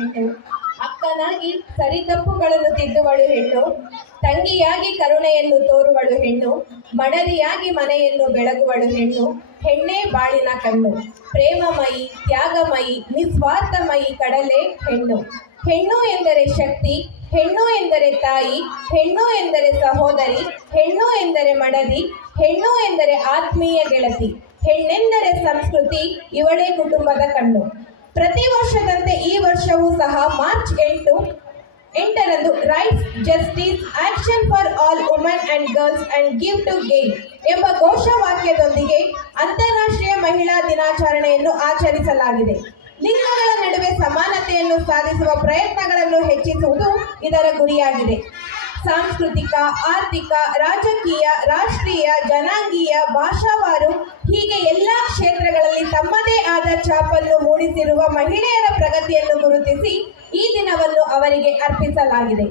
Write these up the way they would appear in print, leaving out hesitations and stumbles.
ಹೆಣ್ಣು, ಅಕ್ಕನಾಗಿ ಸರಿತಪ್ಪುಗಳನ್ನು ತಿದ್ದುವಳು ಹೆಣ್ಣು, ತಂಗಿಯಾಗಿ ಕರುಣೆಯನ್ನು ತೋರುವಳು ಹೆಣ್ಣು, ಮಡದಿಯಾಗಿ ಮನೆಯನ್ನು ಬೆಳಗುವಳು ಹೆಣ್ಣು. ಹೆಣ್ಣೇ ಬಾಳಿನ ಕಣ್ಣು, ಪ್ರೇಮಮಯಿ, ತ್ಯಾಗಮಯಿ, ನಿಸ್ವಾರ್ಥಮಯಿ ಕಡಲೆ ಹೆಣ್ಣು. ಹೆಣ್ಣು ಎಂದರೆ ಶಕ್ತಿ, ಹೆಣ್ಣು ಎಂದರೆ ತಾಯಿ, ಹೆಣ್ಣು ಎಂದರೆ ಸಹೋದರಿ, ಹೆಣ್ಣು ಎಂದರೆ ಮಡದಿ, ಹೆಣ್ಣು ಎಂದರೆ ಆತ್ಮೀಯ ಗೆಳತಿ. ಹೆಣ್ಣೆಂದರೆ ಸಂಸ್ಕೃತಿ, ಇವಳೇ ಕುಟುಂಬದ ಕಣ್ಣು. ಪ್ರತಿ ವರ್ಷದಂತೆ ಈ ವರ್ಷವೂ ಸಹ ಮಾರ್ಚ್ 8ರಂದು rights, justice, action for all women and girls and give to gain ಎಂಬ ಘೋಷವಾಕ್ಯದೊಂದಿಗೆ ಅಂತಾರಾಷ್ಟ್ರೀಯ ಮಹಿಳಾ ದಿನಾಚರಣೆಯನ್ನು ಆಚರಿಸಲಾಗಿದೆ. ಲಿಂಗಗಳ ನಡುವೆ ಸಮಾನತೆಯನ್ನು ಸಾಧಿಸುವ ಪ್ರಯತ್ನಗಳನ್ನು ಹೆಚ್ಚಿಸುವುದು ಇದರ ಗುರಿಯಾಗಿದೆ. ಸಾಂಸ್ಕೃತಿಕ, ಆರ್ಥಿಕ, ರಾಜಕೀಯ, ರಾಷ್ಟ್ರೀಯ, ಜನಾಂಗೀಯ, ಭಾಷಾವಾರು ಹೀಗೆ ಎಲ್ಲ ಕ್ಷೇತ್ರಗಳಲ್ಲಿ ತಮ್ಮದೇ ಆದ ಛಾಪನ್ನು ಮೂಡಿಸಿರುವ ಮಹಿಳೆಯರ ಪ್ರಗತಿಯನ್ನು ಗುರುತಿಸಿ ಈ ದಿನವನ್ನು ಅವರಿಗೆ ಅರ್ಪಿಸಲಾಗಿದೆ.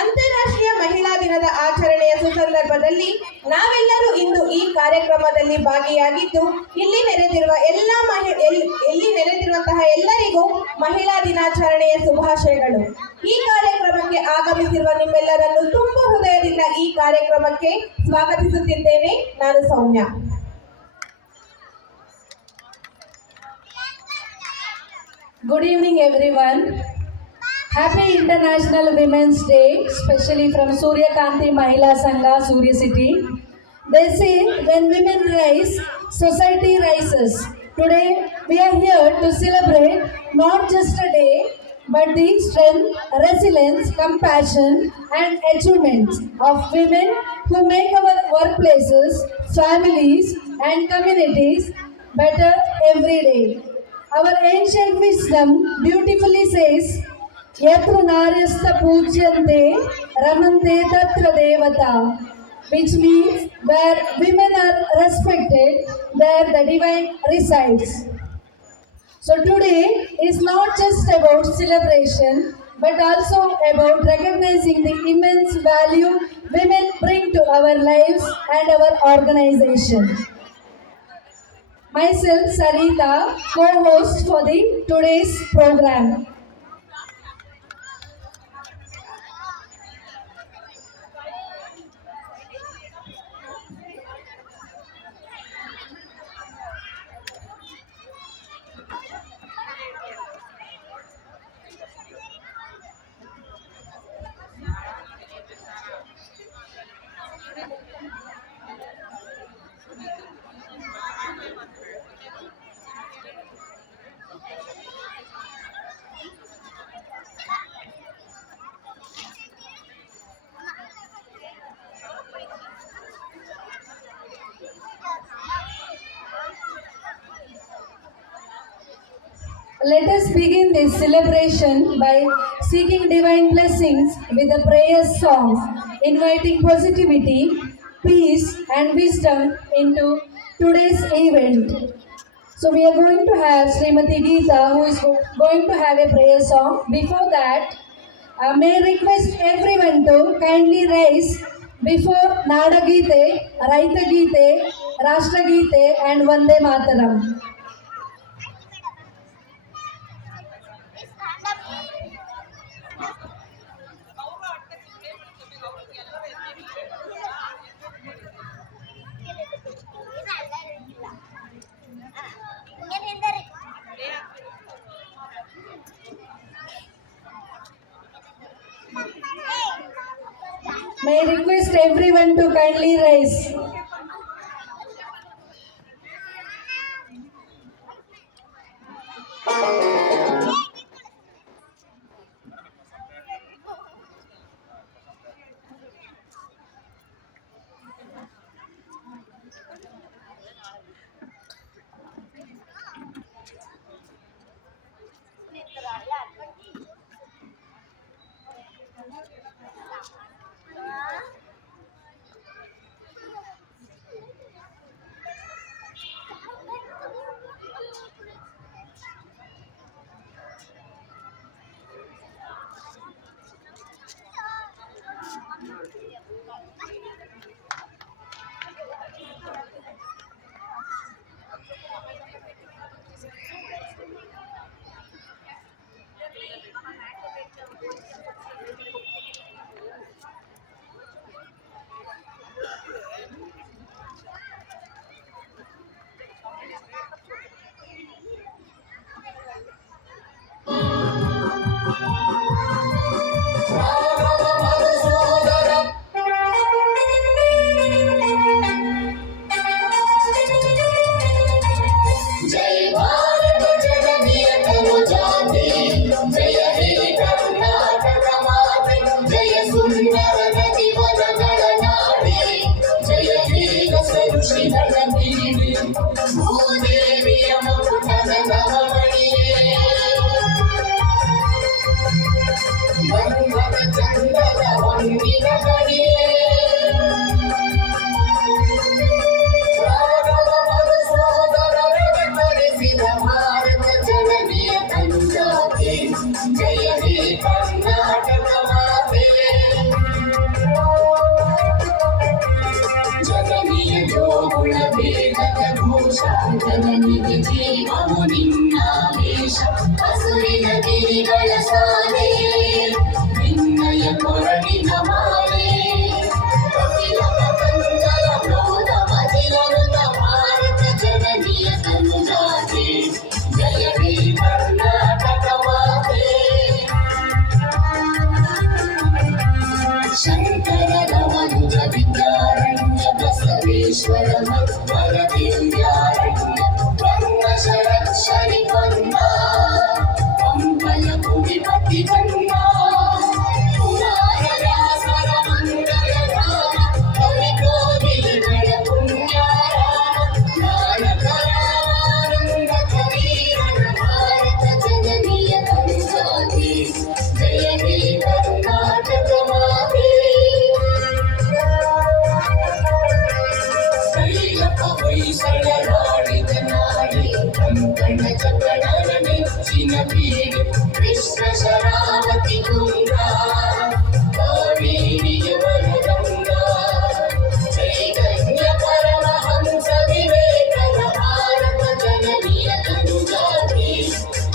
ಅಂತಾರಾಷ್ಟ್ರೀಯ ಮಹಿಳಾ ದಿನದ ಆಚರಣೆಯ ಸುಸಂದರ್ಭದಲ್ಲಿ ನಾವೆಲ್ಲರೂ ಇಂದು ಈ ಕಾರ್ಯಕ್ರಮದಲ್ಲಿ ಭಾಗಿಯಾಗಿದ್ದು ಇಲ್ಲಿ ನೆರೆದಿರುವಂತಹ ಎಲ್ಲರಿಗೂ ಮಹಿಳಾ ದಿನಾಚರಣೆಯ ಶುಭಾಶಯಗಳು. ಈ ಕಾರ್ಯಕ್ರಮಕ್ಕೆ ಆಗಮಿಸಿರುವ ನಿಮ್ಮೆಲ್ಲರನ್ನು ತುಂಬ ಹೃದಯದಿಂದ ಈ ಕಾರ್ಯಕ್ರಮಕ್ಕೆ ಸ್ವಾಗತಿಸುತ್ತಿದ್ದೇನೆ. ನಾನು ಸೌಮ್ಯ. Good evening everyone. Happy International Women's Day, especially from Surya Kanti Mahila Sangha, Surya City. They say when women rise, society rises. Today we are here to celebrate not just a day, but the strength, resilience, compassion and achievements of women who make our workplaces, families and communities better every day. Our ancient wisdom beautifully says, Yatra Naryasta Pujyante Ramante Tatra Devata, which means where women are respected, there the divine resides. So today is not just about celebration, but also about recognizing the immense value women bring to our lives and our organization. Myself, Sarita, co-host for today's program. Let us begin this celebration by seeking divine blessings with a prayer song, inviting positivity, peace and wisdom into today's event. So we are going to have Srimati Geeta who is going to have a prayer song. Before that, may I request everyone to kindly rise before Nada Geete, Raita Geete, Rashtra Geete and Vande Mataram. May I request everyone to kindly rise. ಜಯ ಹೇ ಕರ್ನಾಟಕ ಮಾತೆ ಜನನಿಯ ಜೋಗುಳ ಬೇಗದ ಘೋಷ ಜನನಿಗೆ ಜೀವವು ನಿನ್ನ ವೇಷ ಹಸುರಿನ ಗಿರಿಗಳ ಸಾಲೆ ನಿನ್ನಯ ಕೊರಳಿನ ಮಾಲೆ ಕಪಿಲ ಪತಂಜಲ ಕ್ರೋಧ ಮತಿಲನುತ ಭಾರತ ಜನನಿಯ ತನುಜಾತೆ ಜಯ ಹೇ ಕರ್ನಾಟಕ ಮಾತೆ ಶಂಕರ ರಮನುಜ ವಿದ್ಯಾರಣ್ಯ ಬಸವೇಶ್ವರ ಮಧ್ವರ ದಿವ್ಯಾರಣ್ಯ ಬ್ರಹ್ಮ ಶರಕ್ಷರಿ ಪನ್ನ ಪಂಪಲ ಭುವಿಪತಿ ಜನ್ಮ ಕುಮಾರ ವ್ಯಾಸರ ಮಂಗಳ ಧಾಮ ಕವಿ ಕೋಗಿಲೆಗಳ ಪುಣ್ಯಾರಾಮ ನಾನಕ ರಾಮಾನಂದ ಕಬೀರನ ಭಾರತ ಜನನಿಯ ತನುಜಾತೆ ಜಯ ಹೇ ಕರ್ನಾಟಕ ಮಾತೆ ಕೈಲಕ ಹೊಯ್ಸಳರಾಡಿದ ನಾಡಿ ಕಂಕಣ ಚಕಣನ ನೆಚ್ಚಿನ ಬೀಡು ಕೃಷ್ಣ ಶರಾವತಿ ತುಂಗಾ ಕಾವೇರಿಯ ವರಗಂಗಾ ಚೈತನ್ಯ ಪರಮಹಂಸ ವಿವೇಕನ ಭಾರತ ಜನನಿಯ ತನುಜಾತೆ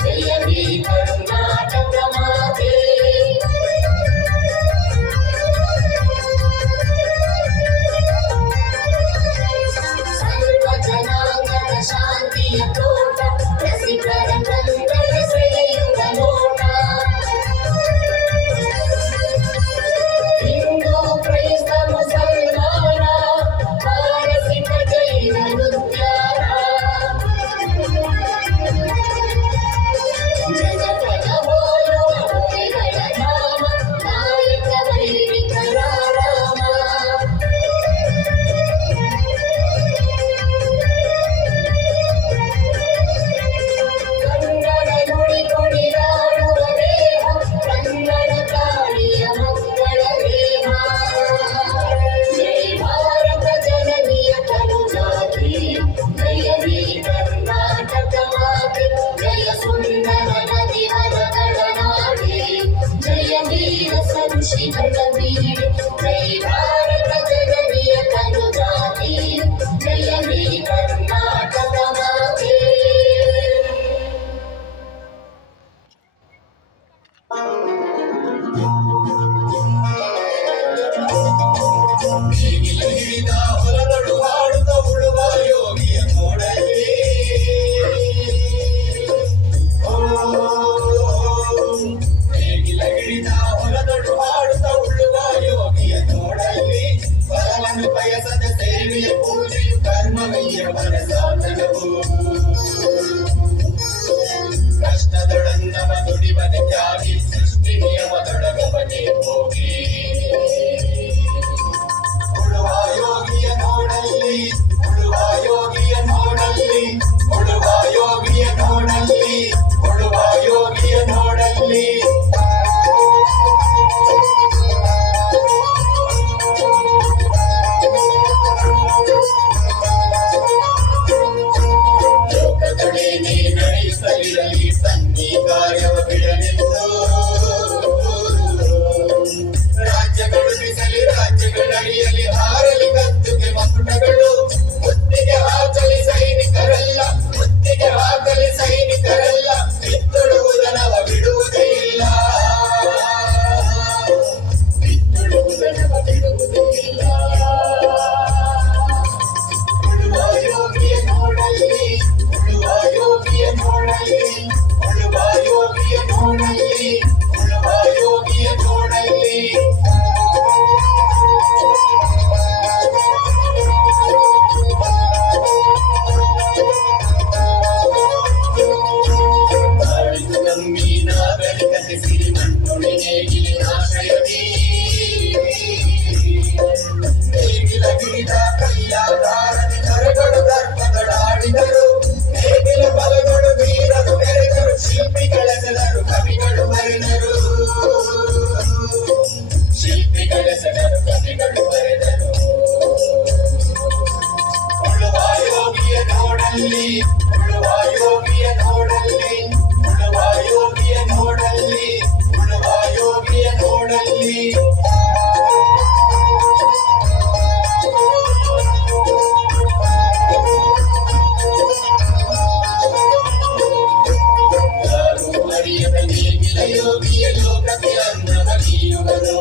ಜಯ ಹೇ ಕರ್ನಾಟಕ ಮಾತೆ ಸರ್ವ ಜನಾಂಗದ ಶಾಂತಿಯ ತೋಟ ರಸಿಕರ ಕಂಗಳ ಸೆಳೆಯುವ ನೋಟ ಹಿಂದೂ ಕ್ರೈಸ್ತ ಮುಸಲ್ಮಾನ ಪಾರಸಿಕ ಜೈನ ನೃತ್ಯಾರ ಜಗತ್ತನ ಹೋಲುವ ಹೊರೆಗಳ ಧಾಮ ನಾಯಕ ವೈರಿಕರ ರಾಮ ಕನ್ನಡ ನುಡಿ ಕುಣಿದಾಡುವ ದೇಹ ಕನ್ನಡ ತಾಯಿಯ ಮಕ್ಕಳ ದೇಹ ಜೈ ಭಾರತ ಜನನಿಯ ತನುಜಾತೆ ಜಯ ಹೇ ಕರ್ನಾಟಕ ಮಾತೆ ಜಯ ಸುಂದರ ನದಿ ವನಗಳ ನಾಡಿ ಜಯ ವೀರ ಸಂಶಿಗಳ ಬೀಡು ಜೈ ಭಾರತ ಜನನಿಯ ತನುಜಾತೆ ಜಯ ಹೇ ಕರ್ನಾಟಕ ಮಾತೆ ನೇಗಿಲ ಹಿಡಿದ ಹೊಲದಳು ಹಾಡುತ್ತ ಉಳುವ ಯೋಗಿಯ ನೋಡಲಿ ನೇಗಿಲ ಹಿಡಿದ ಹೊಲದಳು ಹಾಡುತ್ತ ಉಳುವ ಯೋಗಿಯ ನೋಡಲಿ ಫಲವನ್ನು ಬಯಸದ ಸೇವೆಯ ಪೂಜೆಯು ಕರ್ಮವಯ್ಯವರ ಸಾಧನವು ಕಷ್ಟದೊಡನ್ನವ ದುಡಿವನ ತ್ಯಾಗಿ ಸೃಷ್ಟಿ ನಿಯಮದೊಡಗವನೇ ಹೋಗಿ ಉಳುವ ಯೋಗಿಯ ನೋಡಲ್ಲಿ ಉಳುವ ಯೋಗಿಯ ನೋಡಲ್ಲಿ ಉಳುವ ಯೋಗಿಯ ನೋಡಲ್ಲಿ ಉಳುವ ಯೋಗಿಯ ನೋಡಲ್ಲಿ ಲೋಕದೊಡೆ ನೀ ನಡೆಯುತ್ತಲಿರಲಿ ತನ್ನಿ ಕಾರ್ಯವ ಬಿಡಲೆಂದು ರಾಜ್ಯಗಳು ಬಿಸಲಿ ರಾಜ್ಯಗಳಡಿಯಲ್ಲಿ ಹಾರಲಿ ಗದ್ದುಗೆ ಮಕುಟಗಳು ಮುತ್ತಿಗೆ ಹಾಕಲಿ ಸೈನಿಕರಲ್ಲ ಮುತ್ತಿಗೆ ಹಾಕಲಿ ಸೈನಿಕರಲ್ಲ ಬಿತ್ತುಡುವುದನವ ಬಿಡುವುದೇ ಇಲ್ಲ ಬಿತ್ತುಡುವುದನವ ಬಿಡುವುದೇ ಇಲ್ಲ ಉಳುವ ಯೋಗಿಯ ನೋಡಲ್ಲಿ ಉಳುವ ಯೋಗಿಯ ನೋಡಲ್ಲಿ ಉಳುವ ಯೋಗಿಯ ನೋಡಲ್ಲಿ ಉಳುವ ಯೋಗಿಯ ನೋಡಲ್ಲಿ ಬಾಳಿದು ನಂಬಿ ನಾಗರಿಕತೆ ಸಿರಿಮಣ್ಣುಳಿ ನೇಗಿಲಿನ ಆಶ್ರಯದಿ ನೇಗಿಲ ಗಿರಿದ ಕೈಯಾಧಾರದಿ ಕರೆಗಳು ದರ್ಪಗಳಾಡಿದರು ನೇಗಿಲ ಬಲಗಳು ಬೀರಲು ಮೆರೆದರು ಶಿಲ್ಪಿಗಳೆಸೆದರು ಕವಿಗಳು ಬರೆದರು ಶಿಲ್ಪಿಗಳೆಸೆದರು ಕವಿಗಳು ಬರೆದರು ಉಳುವ ಯೋಗಿಯ ನೋಡಲ್ಲಿ ಉಳುವ ಯೋಗಿಯ ನೋಡಲ್ಲಿ ಉಳುವ ಯೋಗಿಯ ನೋಡಲ್ಲಿ ನೀಯದ ನೇಗಿಲ ಯೋಗಿಯ ಲೋಕಕ್ಕೆ ಅನ್ನದ ನೀಯುವನು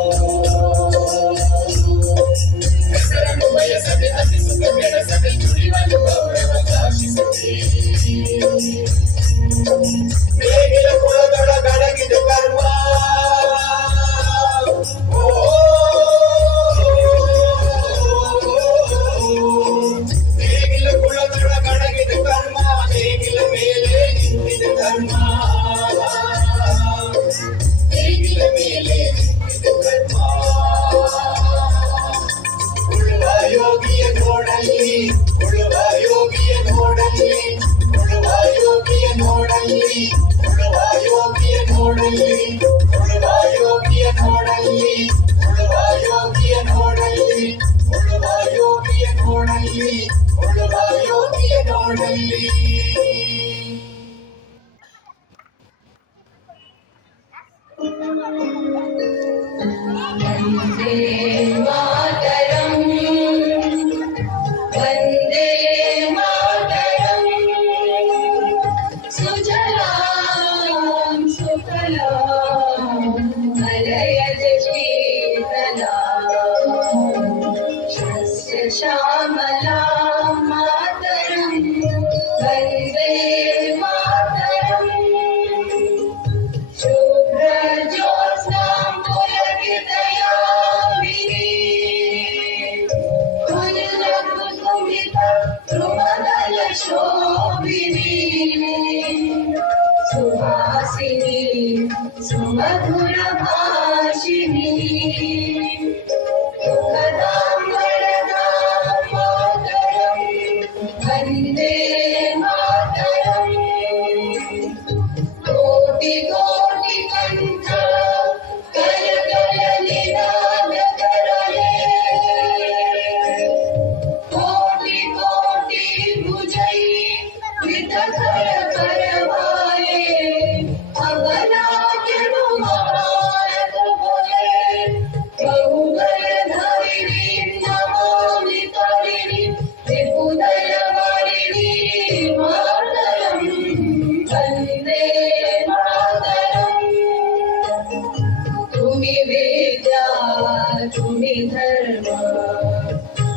ಹೆಸರನ್ನು ಬಯಸದೆ ಅತಿ ಸುಖ ಕೆಡಸದೆ ದುಡಿವನು ಗೌರವ ಘಾಷಿಸದೆ ನೇಗಿಲ ಕುಳದೊಳಗಡಗಿದೆ ಕರ್ಮ ನೇಗಿಲ ಕುಳದೊಳಗಡಗಿದೆ ಕರ್ಮ ನೇಗಿಲ ಮೇಲೆ ನಿಂತಿದೆ ಧರ್ಮ ನೇಗಿಲ ಮೇಲೆ ನಿಂತಿದೆ ಧರ್ಮ ಉಳುವ ಯೋಗಿಯ ನೋಡಲ್ಲಿ ಉಳುವ ಯೋಗಿಯ ನೋಡಲ್ಲಿ ಉಳುವ ಯೋಗಿಯ ನೋಡಲ್ಲಿ ಉಳುವ ಯೋಗಿಯ ನೋಡಲ್ಲಿ ಉಳುವ ಯೋಗಿಯ ನೋಡಲ್ಲಿ ಉಳುವ ಯೋಗಿಯ ನೋಡಲ್ಲಿ ಉಳುವ ಯೋಗಿಯ ನೋಡಲ್ಲಿ ಉಳುವ ಯೋಗಿಯ ನೋಡಲ್ಲಿ ವಂದೇ ಮಾತರಂ ವಂದೇ ಮಾತರಂ ಸುಜಲಾಂ ಸುಫಲಾಂ ಮಲಯಜ ಶೀತಲಾಂ ಶಸ್ಯ ಶ್ಯಾಮಲಾಂ ಮಾತರಂ ವಂದೇ ಮಾತರಂ ಶುಭ್ರಜ್ಯೋತ್ಸ್ನಾಂ ಪುಲಕಿತಯಾಮಿನೀ ಕುಸುಮಿತ ಧ್ರುವದಲ ಶೋಭಿನೀ ಸುಹಾಸಿನಿ ಸುಮಧುರ ಭಾಷಿಣಿ ಸುಖದಾಂ ವರದಾಂ ಮಾತರಂ ವಂದೇ ಮಾತರಂ ಕೋಟಿ ಕೋಟಿ ಕಂಠ ಕರಕಲಲಿ ನಾದ ಕರಳೆ ಕೋಟಿ ಕೋಟಿ ಭುಜೈ ವಿತಕರ ಕರವಾಲೆ ಅವನಾಟ್ಯನು ಭಾರತ ಬೊಲೆ ಬಹುಗಲ ಧರಿಣಿ ನಮಾಮಿ ತರಿಣಿ ತ್ರಿಪುದಯ ವರಿಣಿ ಮಾತರಂ ವಂದೇ ಮಾತರಂ ತುಮಿ ವಿದ್ಯಾ ತುಮಿ ಧರ್ಮ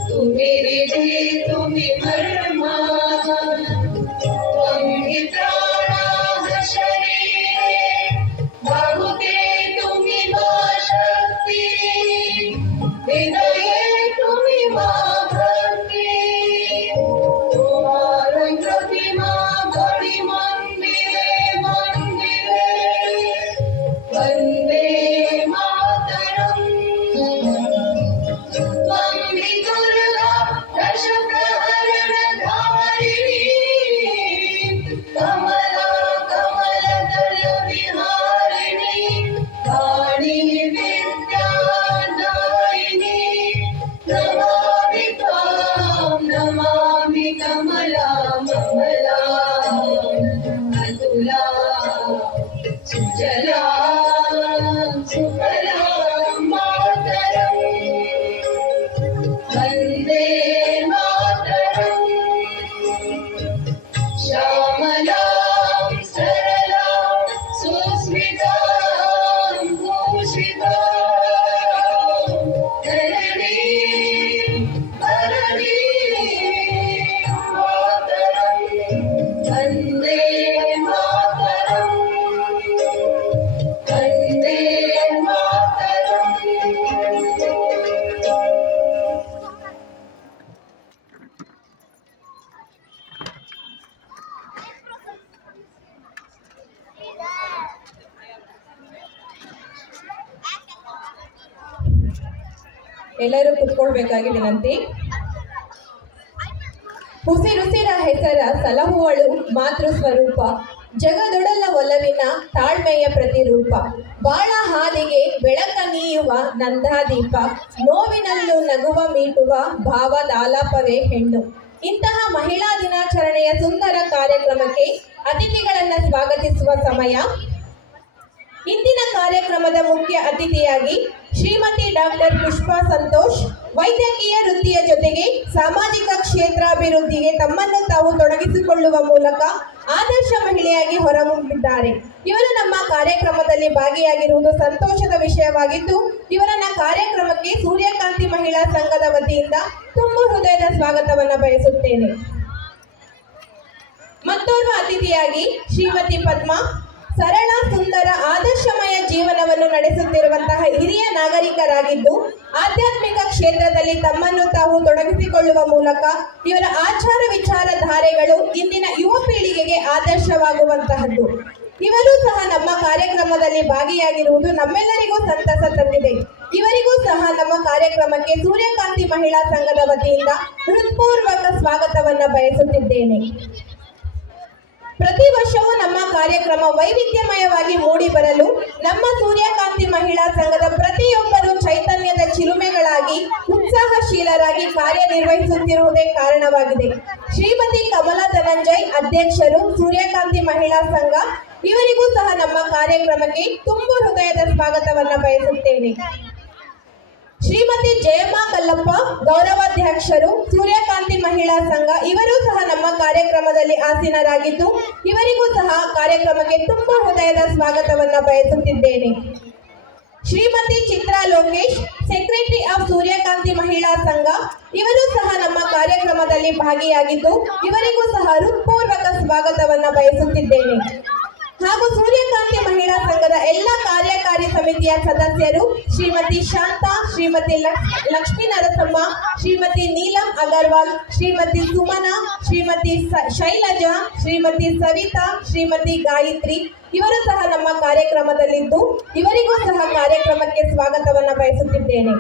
ತುಮಿ ವಿಧಿ ತುಮಿ ಮರ್ಮ ತ್ವಂ ಹಿ ಪ್ರಾಣಾಃ ಶರೀರೆ ಬಾಹುತೆ ತುಮಿ ಮಾ ಶಕ್ತಿ ಹೃದಯೇ ತುಮಿ ಮಾ ಭಕ್ತಿ ತುಮಾರಂ ಪ್ರತಿಮಾ ಬಡಿ ಮಂದಿರೆ ಮಂದಿರೆ ವಂದೇ ಮಾತರಂ ತ್ವಂ ಹಿ ದುರ್ಗಾ ದಶಪ್ರಹರಣಧಾರಿಣೀ ಕಮಲಾ ಕಮಲದಳ ವಿಹಾರಿಣೀ ಕಾಳಿ ವಿದ್ಯಾದಾಯಿನಿ ನಮಾಮಿ ತ್ವಾಂ ನಮಾಮಿ ಕಮಲಾಂ ಕಮಲಾಂ ಅತುಲಾಂ ಸುಜಲಾಂ ಸುಫಲಾಂ ಮಾತರಂ ವಂದೇ ಮಾತರಂ ಶ್ಯಾಮಲಾಂ ಸರಳಾಂ ಸುಸ್ಮಿತಾಂ ಭೂಷಿತಾಂ ಧರಣೀಂ ಧರಣೀಂ ಮಾತರಂ ವಂದೇ ಮಾತರಂ ವಂದೇ ಮಾತರಂ ಎಲ್ಲರೂ ಕುತ್ಕೊಳ್ಬೇಕಾಗಿ ವಿನಂತಿ. ಹುಸಿರುಸಿರ ಹೆಸರ ಸಲಹುವಳು ಮಾತೃ ಸ್ವರೂಪ ಜಗದೊಡಲ ಒಲವಿನ ತಾಳ್ಮೆಯ ಪ್ರತಿರೂಪ ಬಾಳ ಹಾದಿಗೆ ಬೆಳಕ ನೀಯುವ ನಂದಾದೀಪ ನೋವಿನಲ್ಲೂ ನಗುವ ಮೀಟುವ ಭಾವದಾಲಾಪವೇ ಹೆಣ್ಣು. ಇಂತಹ ಮಹಿಳಾ ದಿನಾಚರಣೆಯ ಸುಂದರ ಕಾರ್ಯಕ್ರಮಕ್ಕೆ ಅತಿಥಿಗಳನ್ನು ಸ್ವಾಗತಿಸುವ ಸಮಯ. ಇಂದಿನ ಕಾರ್ಯಕ್ರಮದ ಮುಖ್ಯ ಅತಿಥಿಯಾಗಿ ಶ್ರೀಮತಿ ಡಾಕ್ಟರ್ ಪುಷ್ಪಾ ಸಂತೋಷ್ ವೈದ್ಯಕೀಯ ವೃತ್ತಿಯ ಜೊತೆಗೆ ಸಾಮಾಜಿಕ ಕ್ಷೇತ್ರಾಭಿವೃದ್ಧಿಗೆ ತಮ್ಮನ್ನು ತಾವು ತೊಡಗಿಸಿಕೊಳ್ಳುವ ಮೂಲಕ ಆದರ್ಶ ಮಹಿಳೆಯಾಗಿ ಹೊರಹೊಮ್ಮಿದ್ದಾರೆ. ಇವರು ನಮ್ಮ ಕಾರ್ಯಕ್ರಮದಲ್ಲಿ ಭಾಗಿಯಾಗಿರುವುದು ಸಂತೋಷದ ವಿಷಯವಾಗಿದ್ದು, ಇವರನ್ನ ಕಾರ್ಯಕ್ರಮಕ್ಕೆ ಸೂರ್ಯಕಾಂತಿ ಮಹಿಳಾ ಸಂಘದ ವತಿಯಿಂದ ತುಂಬು ಹೃದಯದ ಸ್ವಾಗತವನ್ನು ಬಯಸುತ್ತೇನೆ. ಮತ್ತೋರ್ವ ಅತಿಥಿಯಾಗಿ ಶ್ರೀಮತಿ ಪದ್ಮಾ ಸರಳ, ಸುಂದರ, ಆದರ್ಶಮಯ ಜೀವನವನ್ನು ನಡೆಸುತ್ತಿರುವಂತಹ ಹಿರಿಯ ನಾಗರಿಕರಾಗಿದ್ದು, ಆಧ್ಯಾತ್ಮಿಕ ಕ್ಷೇತ್ರದಲ್ಲಿ ತಮ್ಮನ್ನು ತಾವು ತೊಡಗಿಸಿಕೊಳ್ಳುವ ಮೂಲಕ ಇವರ ಆಚಾರ ವಿಚಾರಧಾರೆಗಳು ಇಂದಿನ ಯುವ ಪೀಳಿಗೆಗೆ ಆದರ್ಶವಾಗುವಂತಹದ್ದು. ಇವರು ಸಹ ನಮ್ಮ ಕಾರ್ಯಕ್ರಮದಲ್ಲಿ ಭಾಗಿಯಾಗಿರುವುದು ನಮ್ಮೆಲ್ಲರಿಗೂ ಸಂತಸ ತಂದಿದೆ. ಇವರಿಗೂ ಸಹ ನಮ್ಮ ಕಾರ್ಯಕ್ರಮಕ್ಕೆ ಸೂರ್ಯಕಾಂತಿ ಮಹಿಳಾ ಸಂಘದ ವತಿಯಿಂದ ಹೃತ್ಪೂರ್ವಕ ಸ್ವಾಗತವನ್ನು ಬಯಸುತ್ತಿದ್ದೇನೆ. ಪ್ರತಿ ವರ್ಷವೂ ನಮ್ಮ ಕಾರ್ಯಕ್ರಮ ವೈವಿಧ್ಯಮಯವಾಗಿ ಮೂಡಿ ಬರಲು ನಮ್ಮ ಸೂರ್ಯಕಾಂತಿ ಮಹಿಳಾ ಸಂಘದ ಪ್ರತಿಯೊಬ್ಬರು ಚೈತನ್ಯದ ಚಿಲುಮೆಗಳಾಗಿ ಉತ್ಸಾಹಶೀಲರಾಗಿ ಕಾರ್ಯನಿರ್ವಹಿಸುತ್ತಿರುವುದೇ ಕಾರಣವಾಗಿದೆ. ಶ್ರೀಮತಿ ಕಮಲಾ ಧನಂಜಯ್, ಅಧ್ಯಕ್ಷರು, ಸೂರ್ಯಕಾಂತಿ ಮಹಿಳಾ ಸಂಘ, ಇವರಿಗೂ ಸಹ ನಮ್ಮ ಕಾರ್ಯಕ್ರಮಕ್ಕೆ ತುಂಬು ಹೃದಯದ ಸ್ವಾಗತವನ್ನು ಬಯಸುತ್ತೇನೆ. ಶ್ರೀಮತಿ ಜಯಮ್ಮ ಕಲ್ಲಪ್ಪ, ಗೌರವಾಧ್ಯಕ್ಷರು, ಸೂರ್ಯಕಾಂತಿ ಮಹಿಳಾ ಸಂಘ, ಇವರು ಸಹ ನಮ್ಮ ಕಾರ್ಯಕ್ರಮದಲ್ಲಿ ಆಸೀನರಾಗಿದ್ದು, ಇವರಿಗೂ ಸಹ ಕಾರ್ಯಕ್ರಮಕ್ಕೆ ತುಂಬಾ ಹೃದಯದ ಸ್ವಾಗತವನ್ನು ಬಯಸುತ್ತಿದ್ದೇನೆ. ಶ್ರೀಮತಿ ಚಿತ್ರಾ ಲೋಕೇಶ್, ಸೆಕ್ರೆಟರಿ ಆಫ್ ಸೂರ್ಯಕಾಂತಿ ಮಹಿಳಾ ಸಂಘ, ಇವರು ಸಹ ನಮ್ಮ ಕಾರ್ಯಕ್ರಮದಲ್ಲಿ ಭಾಗಿಯಾಗಿದ್ದು, ಇವರಿಗೂ ಸಹ ಹೃತ್ಪೂರ್ವಕ ಸ್ವಾಗತವನ್ನು ಬಯಸುತ್ತಿದ್ದೇನೆ. ಹಾಗೂ ಸೂರ್ಯಕಾಂತಿ ಮಹಿಳಾ ಸಂಘದ ಎಲ್ಲ ಕಾರ್ಯಕಾರಿ ಸಮಿತಿಯ ಸದಸ್ಯರು ಶ್ರೀಮತಿ ಶಾಂತಾ, ಶ್ರೀಮತಿ ಲಕ್ಷ್ಮೀ ನರಸಮ್ಮ, ಶ್ರೀಮತಿ ನೀಲಂ ಅಗರ್ವಾಲ್, ಶ್ರೀಮತಿ ಸುಮನಾ, ಶ್ರೀಮತಿ ಶೈಲಜಾ, ಶ್ರೀಮತಿ ಸವಿತಾ, ಶ್ರೀಮತಿ ಗಾಯತ್ರಿ, ಇವರು ಸಹ ನಮ್ಮ ಕಾರ್ಯಕ್ರಮದಲ್ಲಿದ್ದು, ಇವರಿಗೂ ಸಹ ಕಾರ್ಯಕ್ರಮಕ್ಕೆ ಸ್ವಾಗತವನ್ನು ಬಯಸುತ್ತಿದ್ದೇನೆ.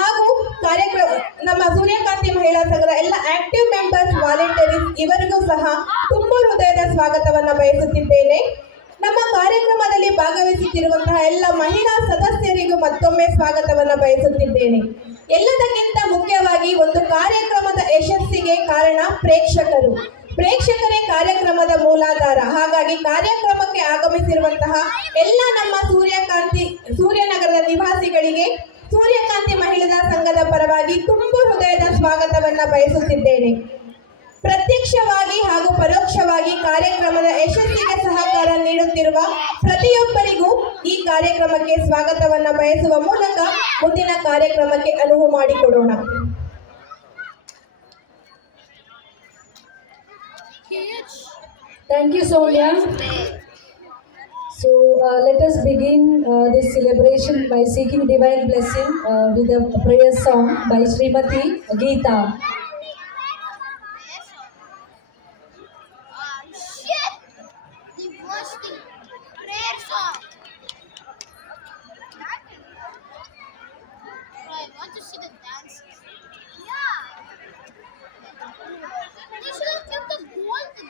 ಹಾಗೂ ನಮ್ಮ ಸೂರ್ಯಕಾಂತಿ ಮಹಿಳಾ ಸಂಘದ ಎಲ್ಲ ಆಕ್ಟಿವ್ ಮೆಂಬರ್ಸ್, ವಾಲಂಟಿಯರ್ಸ್, ಇವರಿಗೂ ಸಹ ತುಂಬು ಹೃದಯದ ಸ್ವಾಗತವನ್ನು ಬಯಸುತ್ತಿದ್ದೇನೆ. ನಮ್ಮ ಕಾರ್ಯಕ್ರಮದಲ್ಲಿ ಭಾಗವಹಿಸುತ್ತಿರುವಂತಹ ಎಲ್ಲ ಮಹಿಳಾ ಸದಸ್ಯರಿಗೂ ಮತ್ತೊಮ್ಮೆ ಸ್ವಾಗತವನ್ನು ಬಯಸುತ್ತಿದ್ದೇನೆ. ಎಲ್ಲದಕ್ಕಿಂತ ಮುಖ್ಯವಾಗಿ ಒಂದು ಕಾರ್ಯಕ್ರಮದ ಯಶಸ್ಸಿಗೆ ಕಾರಣ ಪ್ರೇಕ್ಷಕರು. ಪ್ರೇಕ್ಷಕರೇ ಕಾರ್ಯಕ್ರಮದ ಮೂಲಾಧಾರ. ಹಾಗಾಗಿ ಕಾರ್ಯಕ್ರಮಕ್ಕೆ ಆಗಮಿಸಿರುವಂತಹ ಎಲ್ಲ ನಮ್ಮ ಸೂರ್ಯನಗರದ ನಿವಾಸಿಗಳಿಗೆ ಸೂರ್ಯಕಾಂತಿ ಮಹಿಳಾ ಸಂಘದ ಪರವಾಗಿ ತುಂಬು ಹೃದಯದ ಸ್ವಾಗತವನ್ನು ಬಯಸುತ್ತಿದ್ದೇನೆ. ಪ್ರತ್ಯಕ್ಷವಾಗಿ ಹಾಗೂ ಪರೋಕ್ಷವಾಗಿ ಕಾರ್ಯಕ್ರಮದ ಯಶಸ್ಸಿಗೆ ಸಹಕಾರ ನೀಡುತ್ತಿರುವ ಪ್ರತಿಯೊಬ್ಬರಿಗೂ ಈ ಕಾರ್ಯಕ್ರಮಕ್ಕೆ ಸ್ವಾಗತವನ್ನು ಬಯಸುವ ಮೂಲಕ ಮುಂದಿನ ಕಾರ್ಯಕ್ರಮಕ್ಕೆ ಅನುವು ಮಾಡಿಕೊಡೋಣ. Thank you, Sonia. So let us begin this celebration by seeking divine blessing with a prayer song by Srimati Geeta. Prayer song. I want to see the dance. Yeah. You should have kept the gold to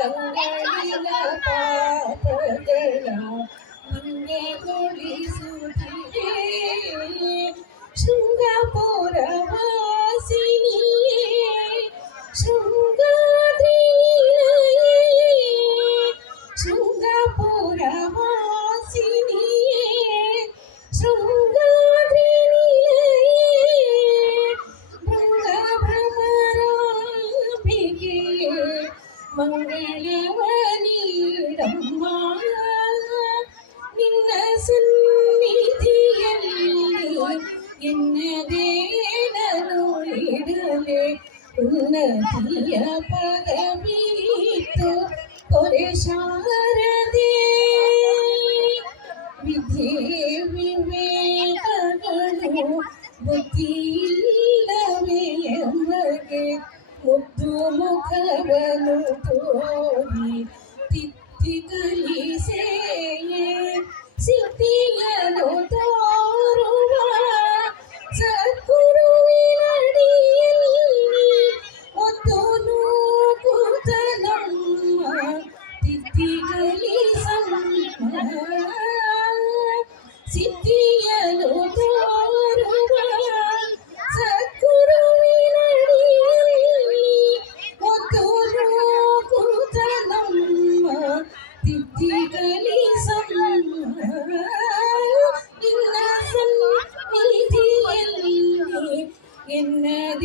ಕಂಗಳಿನ ಪಾಪಗಳ ಮಂಗಗೊಳಿಸುತ್ತಿದೆ ಶೃಂಗಪುರ ವಾಸಿನಿಯೇ ಶೃಂಗಾದ್ರಿ ಶೃಂಗಪುರ ವಾಸಿನಿಯೇ ಶೃಂಗಾದ್ರಿ ಭೃಂಗ ಭ್ರಮರಾಂಬಿಕೆಯೇ ಮಂಗಳವ ನೀಡಮ್ಮ ನಿನ್ನ ಸನ್ನಿಧಿಯಲ್ಲಿ ಎನ್ನದೇನನು ಇಡಲೆ ಉನ್ನತಿಯ ಪದವಿತ್ತು ಕೊರೆ ಶಾರದೆ ವಿಧಿ ವಿವೇಕಗಳು ಬುದ್ಧಿಯಿಲ್ಲವೇ ಎಮಗೆ ಮುದ್ದು ಮುಖವನ್ನು ತೋರಿ ತಿತ್ತಿ ಕಲಿಸೆಯೇ ಸಿದ್ಧಿಯನು ತೋರ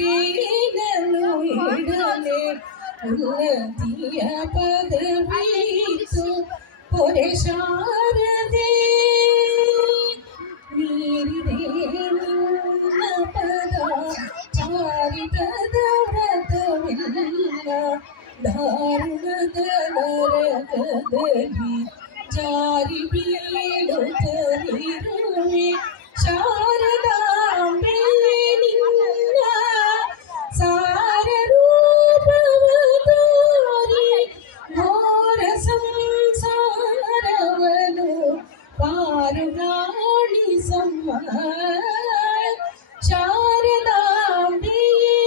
ನನ್ನದೇನನು ಇಡಲೆ ಉನ್ನತಿಯ ಪದವಿತು ಪೊರೆ ಶಾರದೆ ಮೀರಿದೆ ನಿನ್ನ ಪದ ಚಾರಿತದ ವ್ರತವಿಲ್ಲ ದಾರುಣದ ನರಕದಲ್ಲಿ ಜಾರಿ ಬೀಳುತ್ತಲಿರುವೆ ಶಾರದಾಂಬೆ ನಿನ್ನ ಸಾರ ರೂಪವ ತೋರಿ ಘೋರ ಸಂಸಾರವನು ಪಾರುಗಾಣಿಸಮ್ಮ ಶಾರದಾಂಬೆ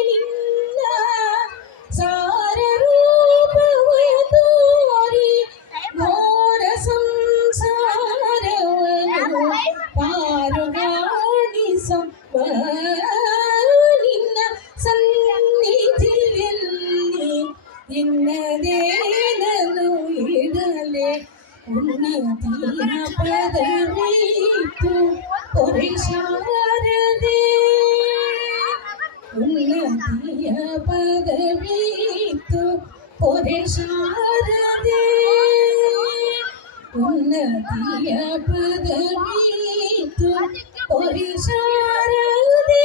ನಿನ್ನ ಸಾರ ರೂಪವ ತೋರಿ ಘೋರ ಸಂಸಾರವನು ಪಾರುಗಾಣಿಸಮ್ಮ ನಿನ್ನ ಸನ್ನಿಧಿಯಲ್ಲಿ ಇನ್ನದೇನನು ಇಡಲೆ ಉನ್ನತಿಯ ಪದವಿತು ಪೊರೆ ಶಾರದೆ ಉನ್ನತಿಯ ಪದವಿತು ಪೊರೆ ಶಾರದೆ ಉನ್ನತಿಯ ಪದವಿತು ಪೊರೆ ಶಾರದೆ.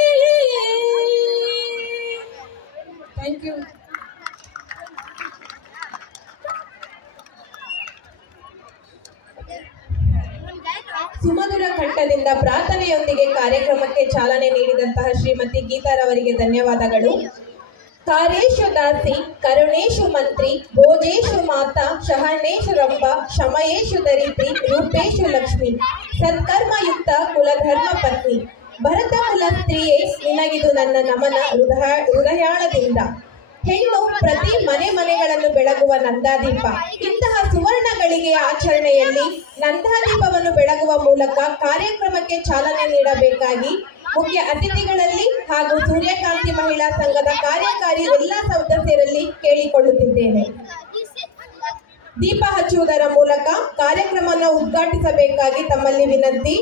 Thank you. ಸುಮಧುರ ಕಂಠದಿಂದ ಪ್ರಾರ್ಥನೆಯೊಂದಿಗೆ ಕಾರ್ಯಕ್ರಮಕ್ಕೆ ಚಾಲನೆ ನೀಡಿದಂತಹ ಶ್ರೀಮತಿ ಗೀತಾರವರಿಗೆ ಧನ್ಯವಾದಗಳು. ಕಾರೇಶು ದಾಸಿ ಕರುಣೇಶು ಮಂತ್ರಿ ಭೋಜೇಶು ಮಾತಾ ಶಹಣೇಶು ರಂಭ ಶಮಯೇಶು ದರಿದ್ರಿ ರೂಪೇಶು ಲಕ್ಷ್ಮಿ ಸತ್ಕರ್ಮಯುಕ್ತ ಕುಲಧರ್ಮ ಪತ್ನಿ ಭರತ ಕುಲ ಸ್ತ್ರೀಯೇ ನಿನಗಿದು ನನ್ನ ನಮನ ಹೃದಯಾಳದಿಂದ. ಹೆಣ್ಣು ಪ್ರತಿ ಮನೆಗಳನ್ನು ಬೆಳಗುವ ನಂದಾದೀಪ. ಇಂತಹ ಸುವರ್ಣ ಗಳಿಗೆಯ ಆಚರಣೆಯಲ್ಲಿ ನಂದಾದೀಪವನ್ನು ಬೆಳಗುವ ಮೂಲಕ ಕಾರ್ಯಕ್ರಮಕ್ಕೆ ಚಾಲನೆ ನೀಡಬೇಕಾಗಿ ಮುಖ್ಯ ಅತಿಥಿಗಳಲ್ಲಿ ಹಾಗೂ ಸೂರ್ಯಕಾಂತಿ ಮಹಿಳಾ ಸಂಘದ ಕಾರ್ಯಕಾರಿ ಎಲ್ಲ ಸದಸ್ಯರಲ್ಲಿ ಕೇಳಿಕೊಳ್ಳುತ್ತಿದ್ದೇನೆ. ದೀಪ ಹಚ್ಚುವುದರ ಮೂಲಕ ಕಾರ್ಯಕ್ರಮವನ್ನು ಉದ್ಘಾಟಿಸಬೇಕಾಗಿ ತಮ್ಮಲ್ಲಿ ವಿನಂತಿ.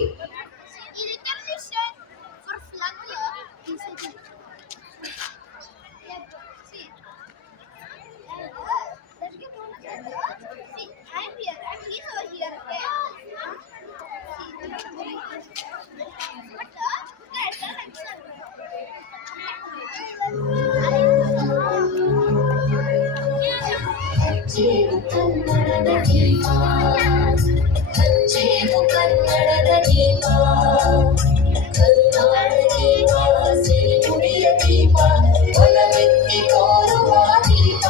ಹಚ್ಚೇವು ಕನ್ನಡದ ದೀಪ ಹಚ್ಚೇವು ಕನ್ನಡದ ದೀಪ ಕರುನಾಡ ದೀಪ ಸಿರಿನುಡಿಯ ದೀಪ ಒಲವೆತ್ತಿ ತೋರುವ ದೀಪ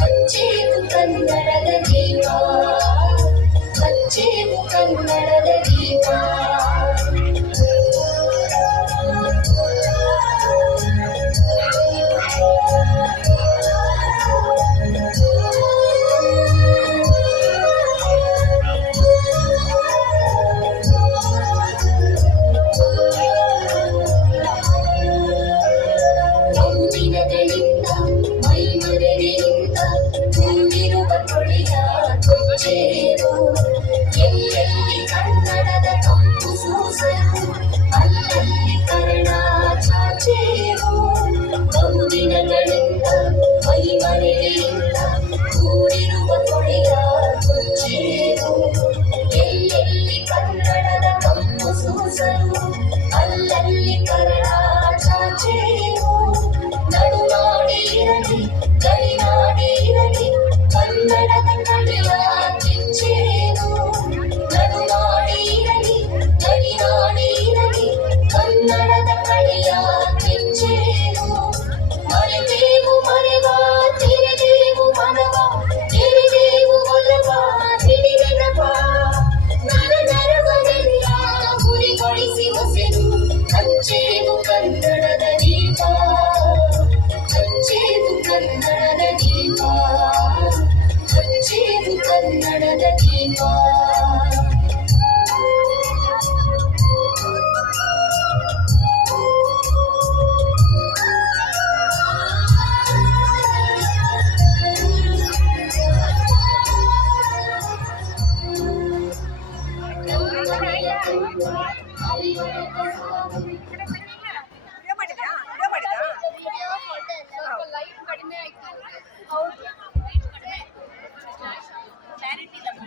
ಹಚ್ಚೇವು ಕನ್ನಡದ ದೀಪ ಹಚ್ಚೇವು ಕನ್ನಡದ ದೀಪ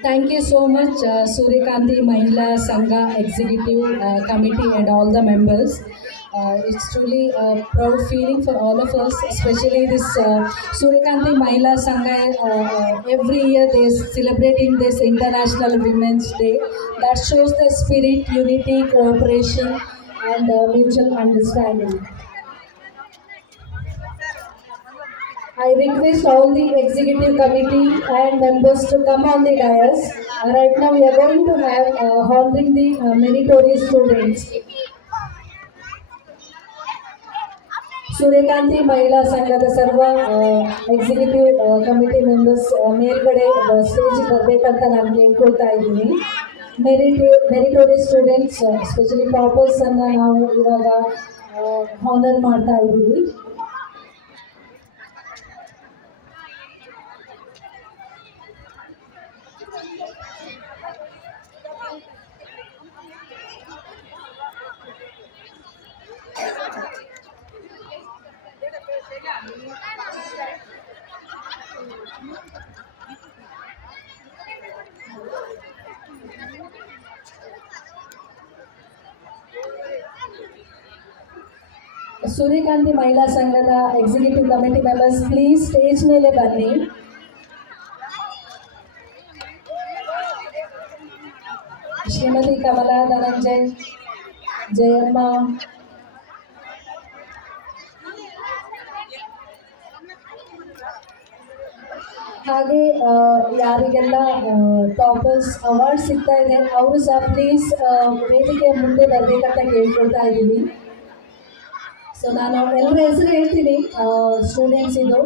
Thank you so much, Suryakanti Mahila Sangha Executive Committee and all the members. It's truly a proud feeling for all of us, especially this Suryakanti Mahila Sangha. Every year they are celebrating this International Women's Day. That shows the spirit, unity, cooperation, and mutual understanding. I request all the executive committee and members to come on the dais. Right now we are going to have honoring the meritorious students. ಸೂರ್ಯಕಾಂತಿ ಮಹಿಳಾ ಸಂಘದ ಸರ್ವ executive committee members ಮೇಲ್ಗಡೆ ಸ್ಟೇಜ್ ಬರಬೇಕಂತ ನಾನು ಕೇಳ್ಕೊಳ್ತಾ ಇದ್ದೀನಿ. Meritorious students especially toppers ಅನ್ನ ನಾವು ಇವಾಗ ಹಾನರ್ ಮಾಡ್ತಾ ಇದ್ದೀವಿ. ಸೂರ್ಯಕಾಂತಿ ಮಹಿಳಾ ಸಂಘದ executive committee members please stage ಮೇಲೆ ಬನ್ನಿ. ಶ್ರೀಮತಿ ಕಮಲಾ ಧನಂಜಯ್, ಜಯಮ್ಮ, ಹಾಗೆ ಯಾರಿಗೆಲ್ಲ ಟಾಪರ್ಸ್ ಅವಾರ್ಡ್ ಸಿಗ್ತಾ ಇದೆ ಅವರು ಸಹ ಪ್ಲೀಸ್ ವೇದಿಕೆ ಮುಂದೆ ಬರಬೇಕಂತ ಕೇಳ್ಕೊಳ್ತಾ ಇದ್ದೀವಿ. ಸೊ ನಾನು ಎಲ್ಲರ ಹೆಸರು ಹೇಳ್ತೀನಿ. ಸ್ಟೂಡೆಂಟ್ಸ್ ಇದು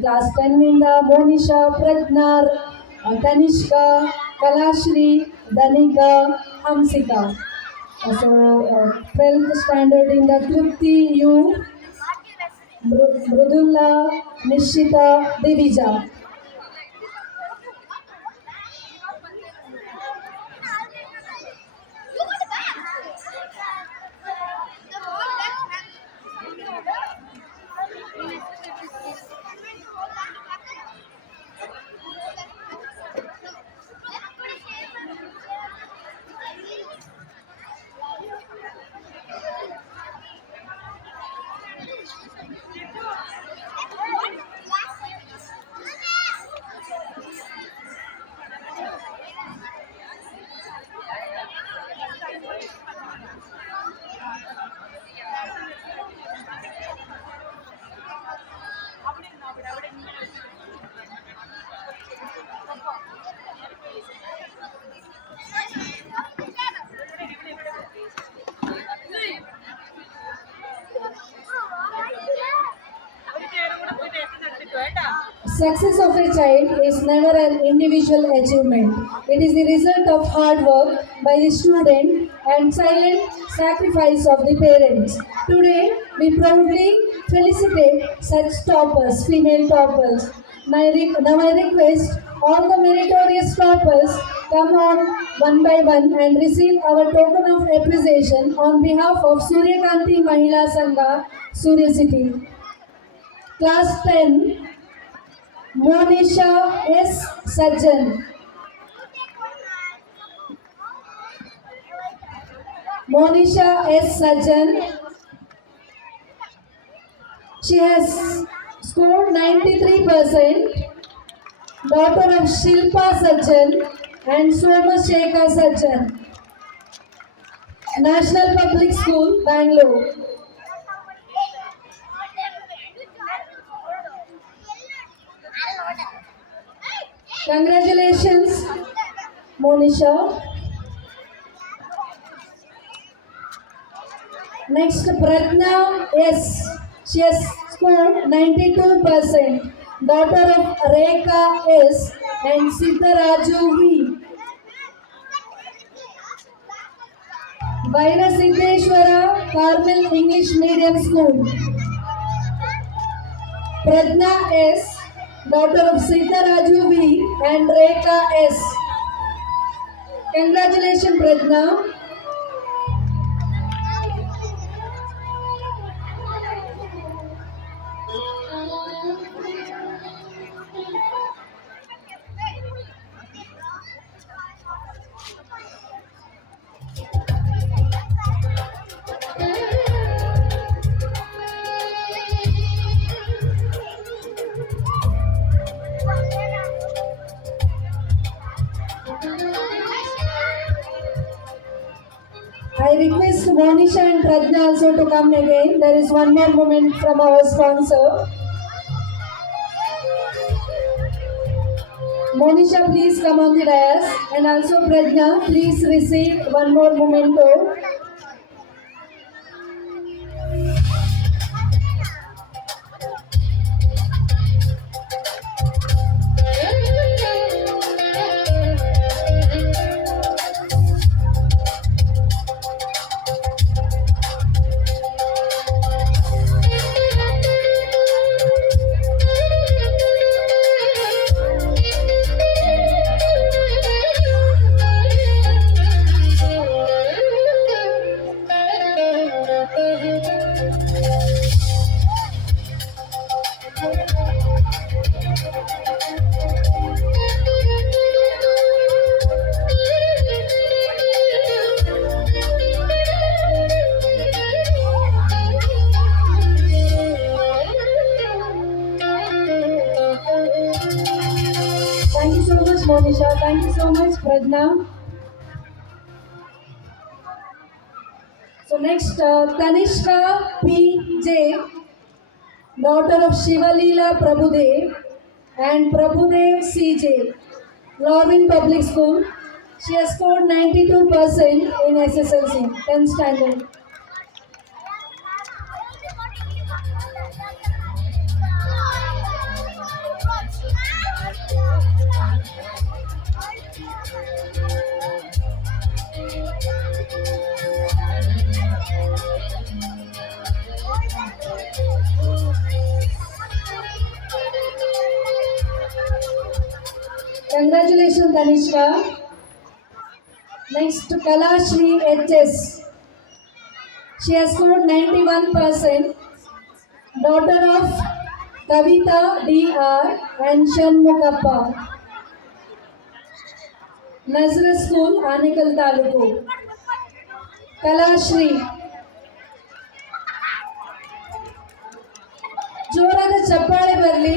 class 10 Monisha, Prajnar, Tanishka, Kalashree, Dhanika, Hamsika. So 12th ಸ್ಟ್ಯಾಂಡರ್ಡಿಂದ ತೃಪ್ತಿ, ಯು, Mridula, Nishchita, Divija. Success of a child is never an individual achievement. It is the result of hard work by the student and silent sacrifice of the parents. Today, we proudly felicitate such toppers, female toppers. Now I request all the meritorious toppers come on one by one and receive our token of appreciation on behalf of Suryakanti Mahila Sangha, Surya City. Class 10, Monisha S. Sajjan. Monisha S. Sajjan. She has scored 93%. Daughter of Shilpa Sajjan and Somasheka Sajjan. National Public School, Bangalore. Congratulations, Monisha. Next, Pratna S. She has scored 92%. Daughter of Rekha S. and Siddharaju V. Vaira Siddheshwara Carmel English Medium School. Pratna S. daughter of Siddharaju V. and Rekha S. Congratulations, Pratna. Monisha and Pradna also to come again. There is one more moment from our sponsor. Monisha, please come on the dais, and also Pradna, please receive one more memento. Thank you so much, Monisha. Thank you so much, Pradna. So next, Tanishka P.J., daughter of Shivalila Prabhudev and Prabhudev C.J., Lorvin Public School. She has scored 92% in SSLC, 10th standard. Congratulations, Tanishka. Next, Kalashri H.S. She has scored 91%. Daughter of Kavita D.R. and Shanmukappa. Nazra School, Anikal Taluku. Kalashri. ಜೋರಾದ ಚಪ್ಪಾಳೆ ಬರಲಿ.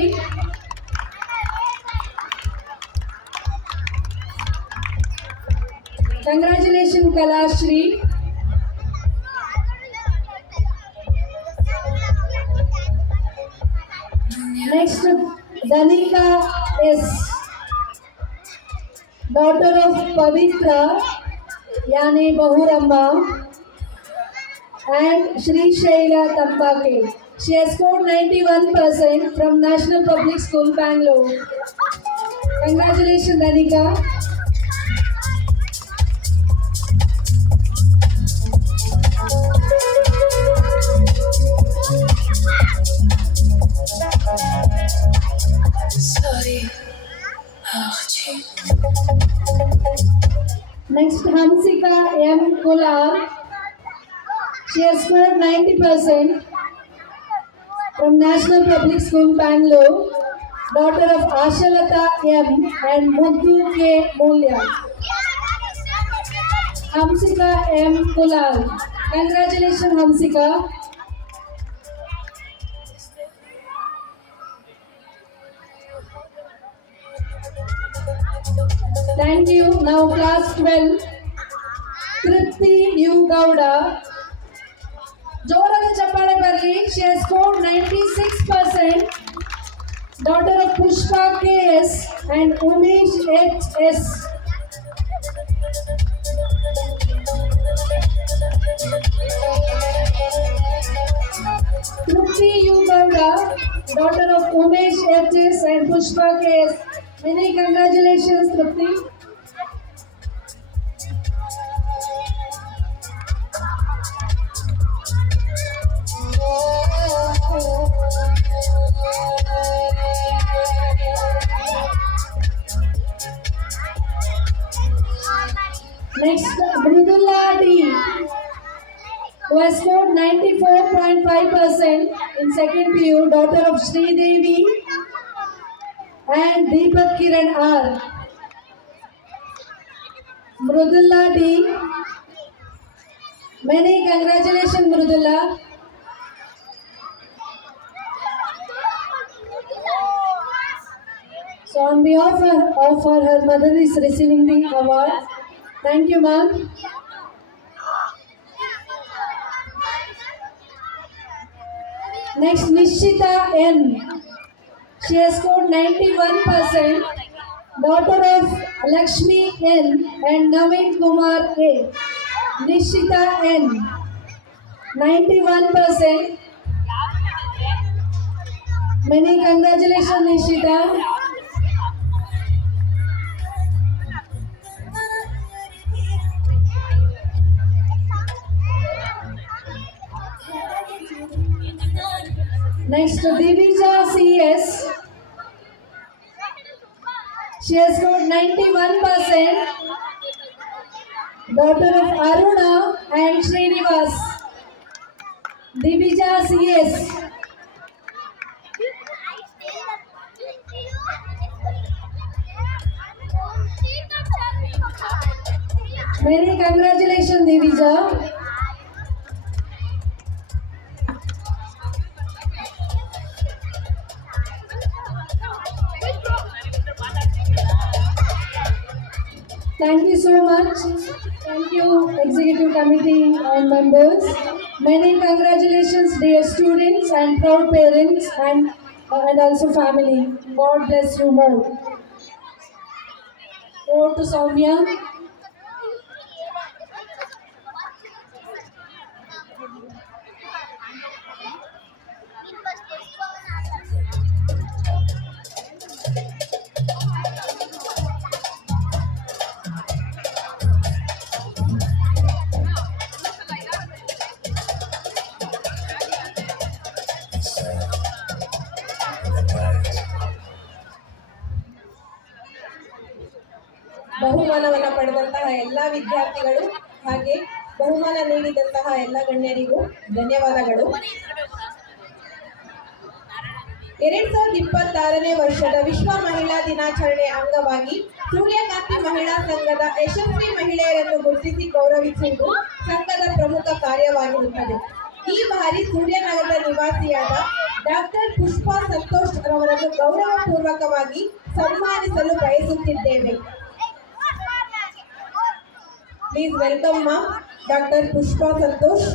Congratulations, Kalashri. Next, Danika S., daughter of Pavitra, Yani Bahuramma, and Shri Shaila Tampake. She has scored 91% from National Public School, Bangalore. Congratulations, Danika. Next, Hamsika M. Kulal. She has scored 90% from National Public School, Bangalore. Daughter of Ashalata M. and Muddu K. Mulya. Hamsika M. Kulal. Congratulations, Hamsika. Thank you. Now class 12. Tripti U. Gowda. ಜೋರಾದ ಚಪ್ಪಾಳೆ ಬರಲಿ. She has scored 96%. Daughter of Pushpa K.S. and Umesh H.S. Tripti U. Gowda, daughter of Umesh H.S. and Pushpa K.S. Many congratulations, Tripti. Next, Mridula D., who has scored 94.5% in second PU, daughter of Sri Devi and Deepak Kiran R. Mridula D. Many congratulations, Mridula. So on behalf of her mother is receiving the award. Thank you, ma'am. Next, Nishita N. She has scored 91%. Daughter of Lakshmi N and Naveen Kumar A. Nishita N. 91%. Many congratulations, Nishita. Next, Divija CS. She has scored 91%. Daughter of Aruna and Srinivas. Divija CS. Many congratulations, Divija. Thank you so much. Thank you, Executive Committee and members. Many congratulations, dear students and proud parents and also family. God bless you more. Over to Soumya. ಬಹುಮಾನವನ್ನು ಪಡೆದಂತಹ ಎಲ್ಲ ವಿದ್ಯಾರ್ಥಿಗಳು ಹಾಗೆ ಬಹುಮಾನ ನೀಡಿದಂತಹ ಎಲ್ಲ ಗಣ್ಯರಿಗೂ ಧನ್ಯವಾದಗಳು. 2026ನೇ ವರ್ಷದ ವಿಶ್ವ ಮಹಿಳಾ ದಿನಾಚರಣೆ ಅಂಗವಾಗಿ ಸೂರ್ಯಕಾಂತಿ ಮಹಿಳಾ ಸಂಘದ ಯಶಸ್ವಿ ಮಹಿಳೆಯರನ್ನು ಗುರುತಿಸಿ ಗೌರವಿಸುವುದು ಸಂಘದ ಪ್ರಮುಖ ಕಾರ್ಯವಾಗಿರುತ್ತದೆ. ಈ ಬಾರಿ ಸೂರ್ಯನಗರದ ನಿವಾಸಿಯಾದ ಡಾಕ್ಟರ್ ಪುಷ್ಪಾ ಸಂತೋಷ್ ರವರನ್ನು ಗೌರವಪೂರ್ವಕವಾಗಿ ಸನ್ಮಾನಿಸಲು ಬಯಸುತ್ತಿದ್ದೇವೆ. Please welcome ma'am, Dr. Pushpa Santosh.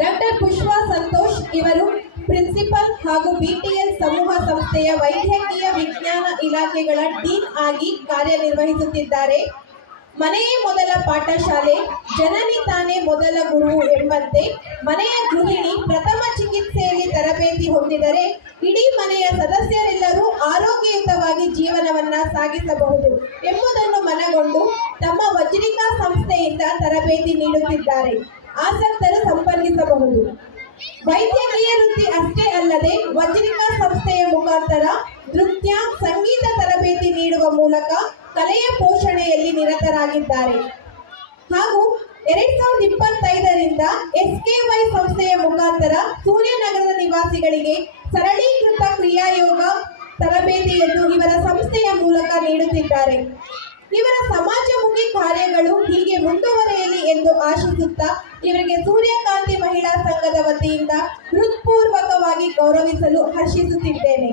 Doctor Pushpa Santosh ಇವರು ಪ್ರಿನ್ಸಿಪಲ್ ಹಾಗೂ ಬಿಟಿಎಲ್ ಸಮೂಹ ಸಂಸ್ಥೆಯ ವೈದ್ಯಕೀಯ ವಿಜ್ಞಾನ ಇಲಾಖೆಗಳ ಡೀನ್ ಆಗಿ ಕಾರ್ಯನಿರ್ವಹಿಸುತ್ತಿದ್ದಾರೆ. ಮನೆಯೇ ಮೊದಲ ಪಾಠಶಾಲೆ, ಜನನಿ ತಾನೇ ಮೊದಲ ಗುರುವು ಎಂಬಂತೆ ಮನೆಯ ಗೃಹಿಣಿ ಪ್ರಥಮ ಚಿಕಿತ್ಸೆಯಲ್ಲಿ ತರಬೇತಿ ಹೊಂದಿದರೆ ಇಡೀ ಮನೆಯ ಸದಸ್ಯರೆಲ್ಲರೂ ಆರೋಗ್ಯಯುತವಾಗಿ ಜೀವನವನ್ನ ಸಾಗಿಸಬಹುದು ಎಂಬುದನ್ನು ಮನಗೊಂಡು ತಮ್ಮ ವಜ್ರಿಕಾ ಸಂಸ್ಥೆಯಿಂದ ತರಬೇತಿ ನೀಡುತ್ತಿದ್ದಾರೆ. ಆಸಕ್ತರು ಸಂಪರ್ಕಿಸಬಹುದು. ವೈದ್ಯಕೀಯ ವೃತ್ತಿ ಅಷ್ಟೇ ಅಲ್ಲದೆ ವಜ್ರಿಕಾ ಸಂಸ್ಥೆಯ ಮುಖಾಂತರ ನೃತ್ಯ, ಸಂಗೀತ ತರಬೇತಿ ನೀಡುವ ಮೂಲಕ ಕಲೆಯ ಪೋಷಣೆಯಲ್ಲಿ ನಿರತರಾಗಿದ್ದಾರೆ. ಹಾಗೂ 2025ರಿಂದ SKY ಸಂಸ್ಥೆಯ ಮುಖಾಂತರ ಸೂರ್ಯನಗರದ ನಿವಾಸಿಗಳಿಗೆ ಸರಳೀಕೃತ ಕ್ರಿಯಾಯೋಗ ತರಬೇತಿಯನ್ನು ಇವರ ಸಂಸ್ಥೆಯ ಮೂಲಕ ನೀಡುತ್ತಿದ್ದಾರೆ. ಇವರ ಸಮಾಜಮುಖಿ ಕಾರ್ಯಗಳು ಹೀಗೆ ಮುಂದುವರೆಯಲಿ ಎಂದು ಆಶಿಸುತ್ತಾ ಇವರಿಗೆ ಸೂರ್ಯಕಾಂತಿ ಮಹಿಳಾ ಸಂಘದ ವತಿಯಿಂದ ಹೃತ್ಪೂರ್ವಕವಾಗಿ ಗೌರವಿಸಲು ಹರ್ಷಿಸುತ್ತಿದ್ದೇನೆ.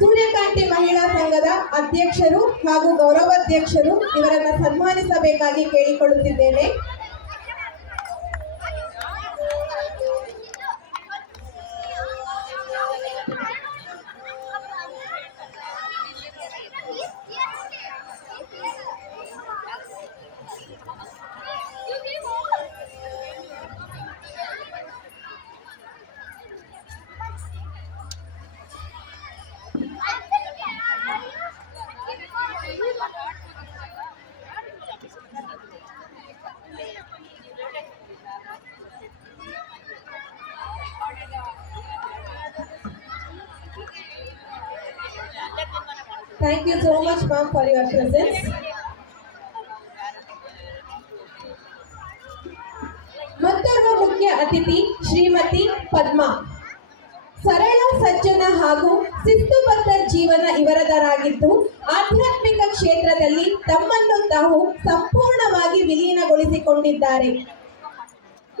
ಸೂರ್ಯಕಾಂತಿ ಮಹಿಳಾ ಸಂಘದ ಅಧ್ಯಕ್ಷರು ಹಾಗೂ ಗೌರವಾಧ್ಯಕ್ಷರು ಇವರನ್ನು ಸನ್ಮಾನಿಸಬೇಕಾಗಿ ಕೇಳಿಕೊಳ್ಳುತ್ತಿದ್ದೇನೆ. Thank you so much, ma'am, for your presence. ಮತ್ತೋರ್ವ ಮುಖ್ಯ ಅತಿಥಿ ಶ್ರೀಮತಿ ಪದ್ಮಾ. ಸರಳ, ಸಜ್ಜನ ಹಾಗೂ ಶಿಸ್ತುಬದ್ಧ ಜೀವನ ಇವರದರಾಗಿದ್ದು ಆಧ್ಯಾತ್ಮಿಕ ಕ್ಷೇತ್ರದಲ್ಲಿ ತಮ್ಮನ್ನು ತಾವು ಸಂಪೂರ್ಣವಾಗಿ ವಿಲೀನಗೊಳಿಸಿಕೊಂಡಿದ್ದಾರೆ.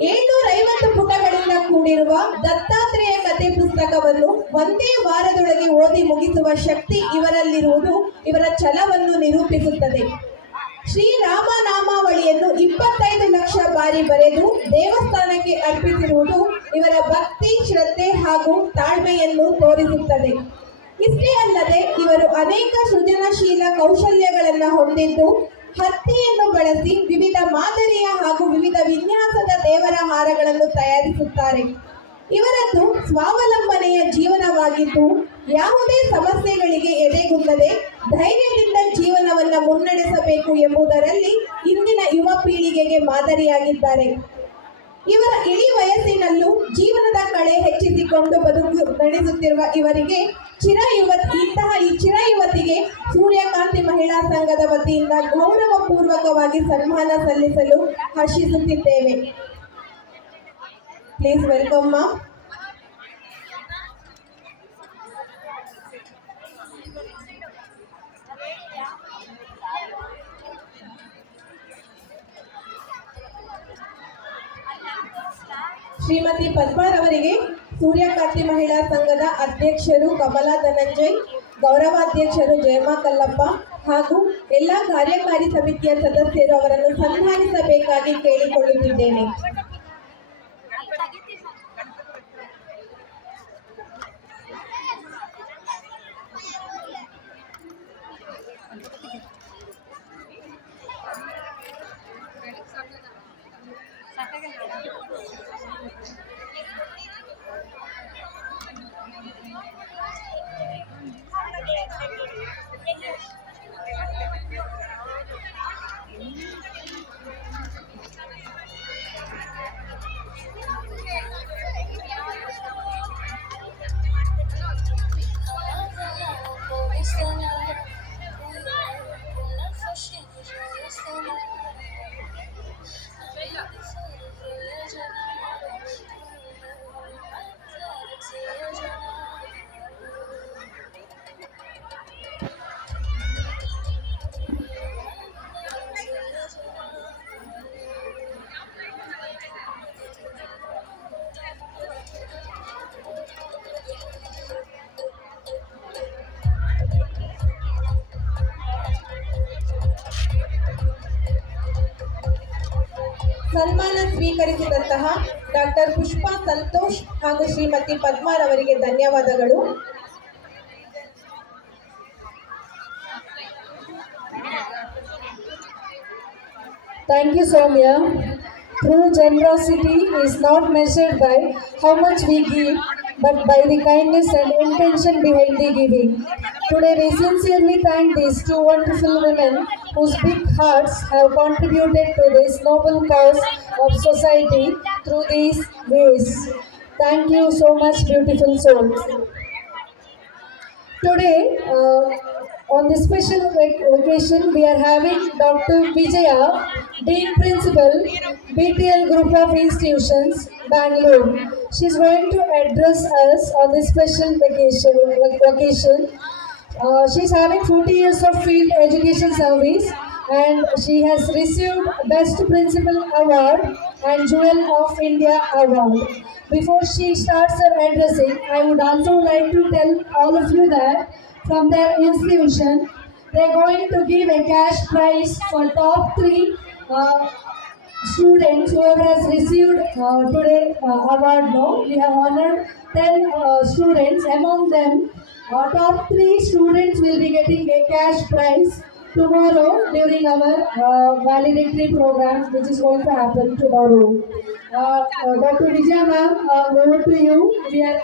750 ಪುಟಗಳಿಂದ ಕೂಡಿರುವ ದತ್ತಾತ್ರೇಯ ಕಥೆ ಪುಸ್ತಕವನ್ನು ಒಂದೇ ವಾರದೊಳಗೆ ಓದಿ ಮುಗಿಸುವ ಶಕ್ತಿ ಇವರಲ್ಲಿರುವುದು ಇವರ ಛಲವನ್ನು ನಿರೂಪಿಸುತ್ತದೆ. ಶ್ರೀರಾಮ ನಾಮಾವಳಿಯನ್ನು 25 ಲಕ್ಷ ಬಾರಿ ಬರೆದು ದೇವಸ್ಥಾನಕ್ಕೆ ಅರ್ಪಿಸಿರುವುದು ಇವರ ಭಕ್ತಿ, ಶ್ರದ್ಧೆ ಹಾಗೂ ತಾಳ್ಮೆಯನ್ನು ತೋರಿಸುತ್ತದೆ. ಇಷ್ಟೇ ಅಲ್ಲದೆ ಇವರು ಅನೇಕ ಸೃಜನಶೀಲ ಕೌಶಲ್ಯಗಳನ್ನು ಹೊಂದಿದ್ದು ಹತ್ತಿಯನ್ನು ಬಳಸಿ ವಿವಿಧ ಮಾದರಿಯ ಹಾಗೂ ವಿವಿಧ ವಿನ್ಯಾಸದ ದೇವರ ಹಾರಗಳನ್ನು ತಯಾರಿಸುತ್ತಾರೆ. ಇವರದ್ದು ಸ್ವಾವಲಂಬನೆಯ ಜೀವನವಾಗಿದ್ದು ಯಾವುದೇ ಸಮಸ್ಯೆಗಳಿಗೆ ಎದೆಗುಂದದೆ ಧೈರ್ಯದಿಂದ ಜೀವನವನ್ನು ಮುನ್ನಡೆಸಬೇಕು ಎಂಬುದರಲ್ಲಿ ಇಂದಿನ ಯುವ ಪೀಳಿಗೆಗೆ ಮಾದರಿಯಾಗಿದ್ದಾರೆ. ಇವರ ಇಳಿ ವಯಸ್ಸಿನಲ್ಲೂ ಜೀವನದ ಕಳೆ ಹೆಚ್ಚಿಸಿಕೊಂಡು ಬದುಕು ನಡೆಸುತ್ತಿರುವ ಇವರಿಗೆ ಈ ಚಿರ ಯುವತಿಗೆ ಸೂರ್ಯಕಾಂತಿ ಮಹಿಳಾ ಸಂಘದ ವತಿಯಿಂದ ಗೌರವಪೂರ್ವಕವಾಗಿ ಸನ್ಮಾನ ಸಲ್ಲಿಸಲು ಹರ್ಷಿಸುತ್ತಿದ್ದೇವೆ. ಪ್ಲೀಸ್ ವೆಲ್ಕಮ್ ಮಾ. ಶ್ರೀಮತಿ ಪದ್ಮಾರವರಿಗೆ ಸೂರ್ಯಕಾಂತಿ ಮಹಿಳಾ ಸಂಘದ ಅಧ್ಯಕ್ಷರು ಕಮಲಾ ಧನಂಜಯ್, ಗೌರವಾಧ್ಯಕ್ಷರು ಜಯಮ್ಮ ಕಲ್ಲಪ್ಪ ಹಾಗೂ ಎಲ್ಲ ಕಾರ್ಯಕಾರಿ ಸಮಿತಿಯ ಸದಸ್ಯರು ಅವರನ್ನು ಸನ್ಮಾನಿಸಬೇಕಾಗಿ ಕೇಳಿಕೊಳ್ಳುತ್ತಿದ್ದೇನೆ. ಸನ್ಮಾನ ಸ್ವೀಕರಿಸಿದಂತಹ ಡಾಕ್ಟರ್ ಪುಷ್ಪಾ ಸಂತೋಷ್ ಹಾಗೂ ಶ್ರೀಮತಿ ಪದ್ಮಾರವರಿಗೆ ಧನ್ಯವಾದಗಳು. Thank you, Soumya. True generosity is not measured by how much we give, but by the kindness and intention behind the giving. Today, we sincerely thank these two wonderful women whose big hearts have contributed to this noble cause of society through these ways. Thank you so much, beautiful souls. Today, on this special occasion, we are having Dr. Vijaya, Dean Principal, BTL Group of Institutions, Bangalore. She is going to address us on this special occasion. She is having 40 years of field education service and she has received Best Principal Award and Jewel of India Award. Before she starts her addressing, I would also like to tell all of you that from their institution, they are going to give a cash prize for top 3 students whoever has received today award. No, we have honored 10 students. Among them, top 3 students will be getting a cash prize tomorrow during our valedictory program, which is going to happen tomorrow. Dr. Vijaya ma'am, over to you. We are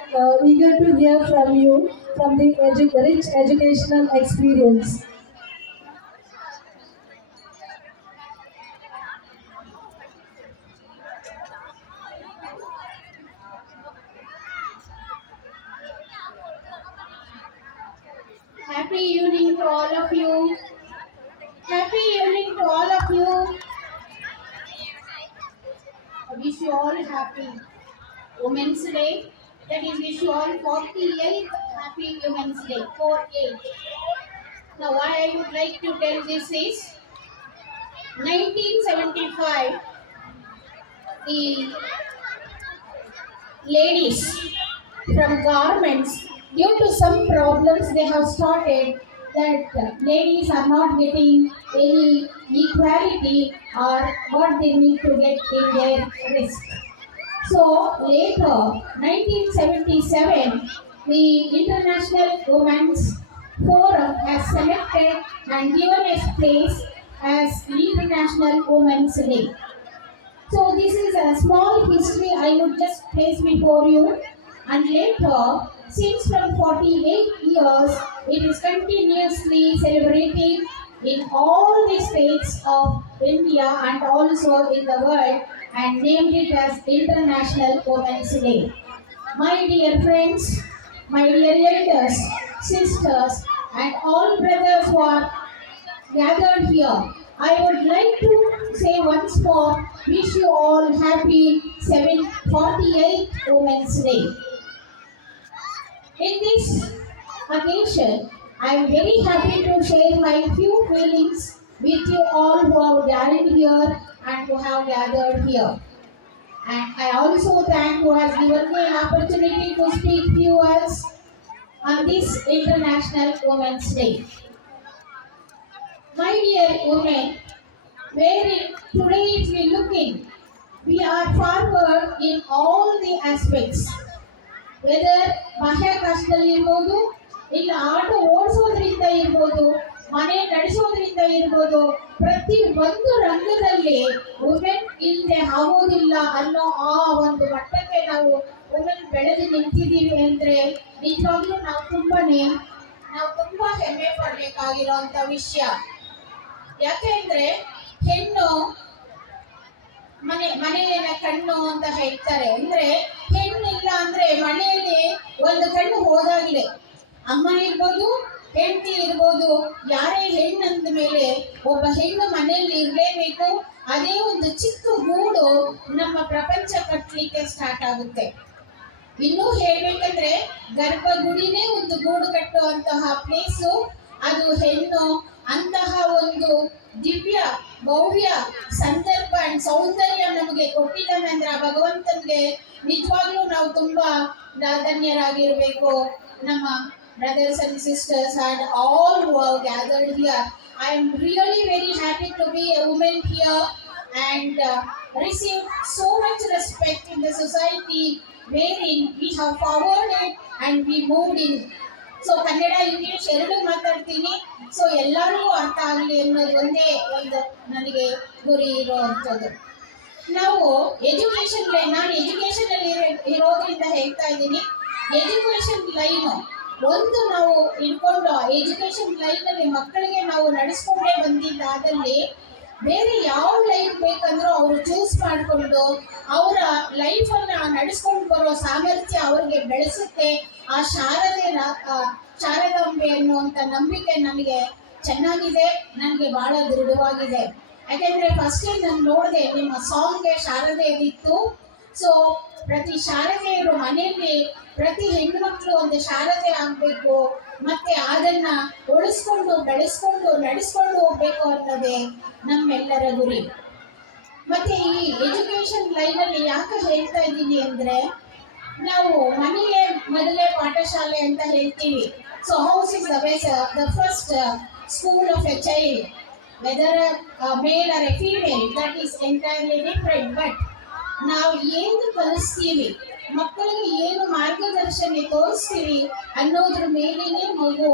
eager to hear from you from the rich educational experience. Happy evening to all of you. Happy evening to all of you. I wish you all happy Women's Day. That is, wish you all 48th Happy Women's Day. 48. Now, why I would like to tell this is 1975. the ladies from garments, due to some problems they have started that ladies are not getting any equality or what they need to get in their risk. So later, 1977, the International Women's Forum has selected and given its place as International Women's Day. So this is a small history I would just place before you. And later, since from 48 years, it is continuously celebrating in all the states of India and also in the world and named it as International Women's Day. My dear friends, my dear elders, sisters, and all brothers who are gathered here, I would like to say once more, wish you all happy 748th Women's Day. In this occasion, I am very happy to share my few feelings with you all who have gathered here and who have gathered here. And I also thank who has given me an opportunity to speak few words on this International Women's Day. My dear women, wherein today if we looking, we are forward in all the aspects. Whether ಬಾಹ್ಯಾಕಾಶದಲ್ಲಿ ಇರ್ಬೋದು, ಇಲ್ಲ ಆಟೋ ಓಡಿಸೋದ್ರಿಂದ ಇರ್ಬೋದು, ಮನೆ ನಡೆಸೋದ್ರಿಂದ ಇರ್ಬೋದು, ಪ್ರತಿ ಒಂದು ರಂಗದಲ್ಲಿ ವುಮೆನ್ ಇಲ್ಲದೆ ಆಗೋದಿಲ್ಲ ಅನ್ನೋ ಆ ಒಂದು ಮಟ್ಟಕ್ಕೆ ನಾವು ವುಮೆನ್ ಬೆಳೆದು ನಿಂತಿದ್ದೀವಿ ಅಂದರೆ ನಿಜವಾಗ್ಲೂ ನಾವು ತುಂಬಾ ಹೆಮ್ಮೆ ಪಡಬೇಕಾಗಿರೋಂಥ ವಿಷಯ. ಯಾಕೆಂದ್ರೆ ಹೆಣ್ಣು ಮನೆಯ ಕಣ್ಣು ಅಂತ ಹೇಳ್ತಾರೆ. ಅಂದ್ರೆ ಹೆಣ್ಣಿಲ್ಲ ಅಂದ್ರೆ ಮನೆಯಲ್ಲಿ ಒಂದು ಕಣ್ಣು ಹೋದಾಗಿದೆ. ಅಮ್ಮ ಇರ್ಬೋದು, ಹೆಂಡತಿ ಇರ್ಬೋದು, ಯಾರೇ ಹೆಣ್ಣಂದ ಮೇಲೆ ಒಬ್ಬ ಹೆಣ್ಣು ಮನೆಯಲ್ಲಿ ಇರಲೇಬೇಕು. ಅದೇ ಒಂದು ಚಿಕ್ಕ ಗೂಡು ನಮ್ಮ ಪ್ರಪಂಚ ಕಟ್ಟಲಿಕ್ಕೆ ಸ್ಟಾರ್ಟ್ ಆಗುತ್ತೆ. ಇನ್ನೂ ಹೇಳ್ಬೇಕಂದ್ರೆ ಗರ್ಭಗುಡಿನೇ ಒಂದು ಗೂಡು ಕಟ್ಟುವಂತಹ ಪ್ಲೇಸು ಅದು ಹೆಣ್ಣು. ಅಂತಹ ಒಂದು ದಿವ್ಯ ಭವ್ಯ ಸಂದರ್ಭ ಅಂಡ್ ಸೌಂದರ್ಯ ನಮಗೆ ಕೊಟ್ಟಿದ್ದಾನೆ ಅಂದ್ರೆ ಆ ಭಗವಂತನಿಗೆ ನಿಜವಾಗ್ಲೂ ನಾವು ತುಂಬಾ ಧನ್ಯರಾಗಿರ್ಬೇಕು. ನಮ್ಮ brothers and sisters and all who have gathered here, I am really very happy to be a woman here and receive so much respect in the society wherein we have forwarded and we moved in. So Kannada ಇಂಗ್ಲಿಷ್ ಎರಡು ಮಾತಾಡ್ತೀನಿ. ಸೊ ಎಲ್ಲರಿಗೂ ಅರ್ಥ ಆಗಲಿ ಅನ್ನೋದು ಒಂದೇ ಒಂದು ನನಗೆ ಗುರಿ ಇರುವಂಥದ್ದು. ನಾವು ಎಜುಕೇಶನ್ ಲೈನ್, ನಾನು ಎಜುಕೇಶನ್ ಅಲ್ಲಿ ಇರೋದ್ರಿಂದ ಹೇಳ್ತಾ ಇದ್ದೀನಿ. ಎಜುಕೇಶನ್ ಲೈನು ಒಂದು ನಾವು ಇಟ್ಕೊಂಡು ಎಜುಕೇಶನ್ ಲೈನ್ ಅಲ್ಲಿ ಮಕ್ಕಳಿಗೆ ನಾವು ನಡೆಸ್ಕೊಂಡೇ ಬಂದಿದ್ದಾದಲ್ಲಿ ಬೇರೆ ಯಾವ ಲೈಫ್ ಬೇಕಂದ್ರೂ ಅವರು ಚೂಸ್ ಮಾಡಿಕೊಂಡು ಅವರ ಲೈಫನ್ನು ನಡೆಸ್ಕೊಂಡು ಬರೋ ಸಾಮರ್ಥ್ಯ ಅವ್ರಿಗೆ ಬೆಳೆಸುತ್ತೆ. ಆ ಶಾರದಾಂಬೆ ಅನ್ನುವಂಥ ನಂಬಿಕೆ ನನಗೆ ಚೆನ್ನಾಗಿದೆ, ನನಗೆ ಬಹಳ ದೃಢವಾಗಿದೆ. ಯಾಕೆಂದರೆ ಫಸ್ಟ್ ನಾನು ನೋಡಿದೆ ನಿಮ್ಮ ಸಾಂಗ್ಗೆ ಶಾರದೆಯದಿತ್ತು. ಸೊ ಪ್ರತಿ ಶಾರದೆಯರು ಮನೆಯಲ್ಲಿ ಪ್ರತಿ ಹೆಣ್ಣುಮಕ್ಕಳು ಒಂದು ಶಾರದೆ ಆಗಬೇಕು, ಮತ್ತೆ ಅದನ್ನ ಉಳಿಸ್ಕೊಂಡು ಬೆಳೆಸ್ಕೊಂಡು ನಡೆಸ್ಕೊಂಡು ಹೋಗ್ಬೇಕು ಅನ್ನೋದೇ ನಮ್ಮೆಲ್ಲರ ಗುರಿ. ಮತ್ತೆ ಈ ಎಜುಕೇಶನ್ ಲೈನಲ್ಲಿ ಯಾಕೆ ಹೇಳ್ತಾ ಇದ್ದೀನಿ ಅಂದ್ರೆ, ನಾವು ಮನೆಯೇ ಮೊದಲೇ ಪಾಠಶಾಲೆ ಅಂತ ಹೇಳ್ತೀವಿ. So house is the first school of a child, whether male or a female, that is entirely different. But ನಾವು ಏನು ಕಲಿಸ್ತೀವಿ, ಮಕ್ಕಳಿಗೆ ಏನು ಮಾರ್ಗದರ್ಶನ ತೋರಿಸ್ತೀವಿ ಅನ್ನೋದ್ರ ಮೇಲೇನೆ ಮಗು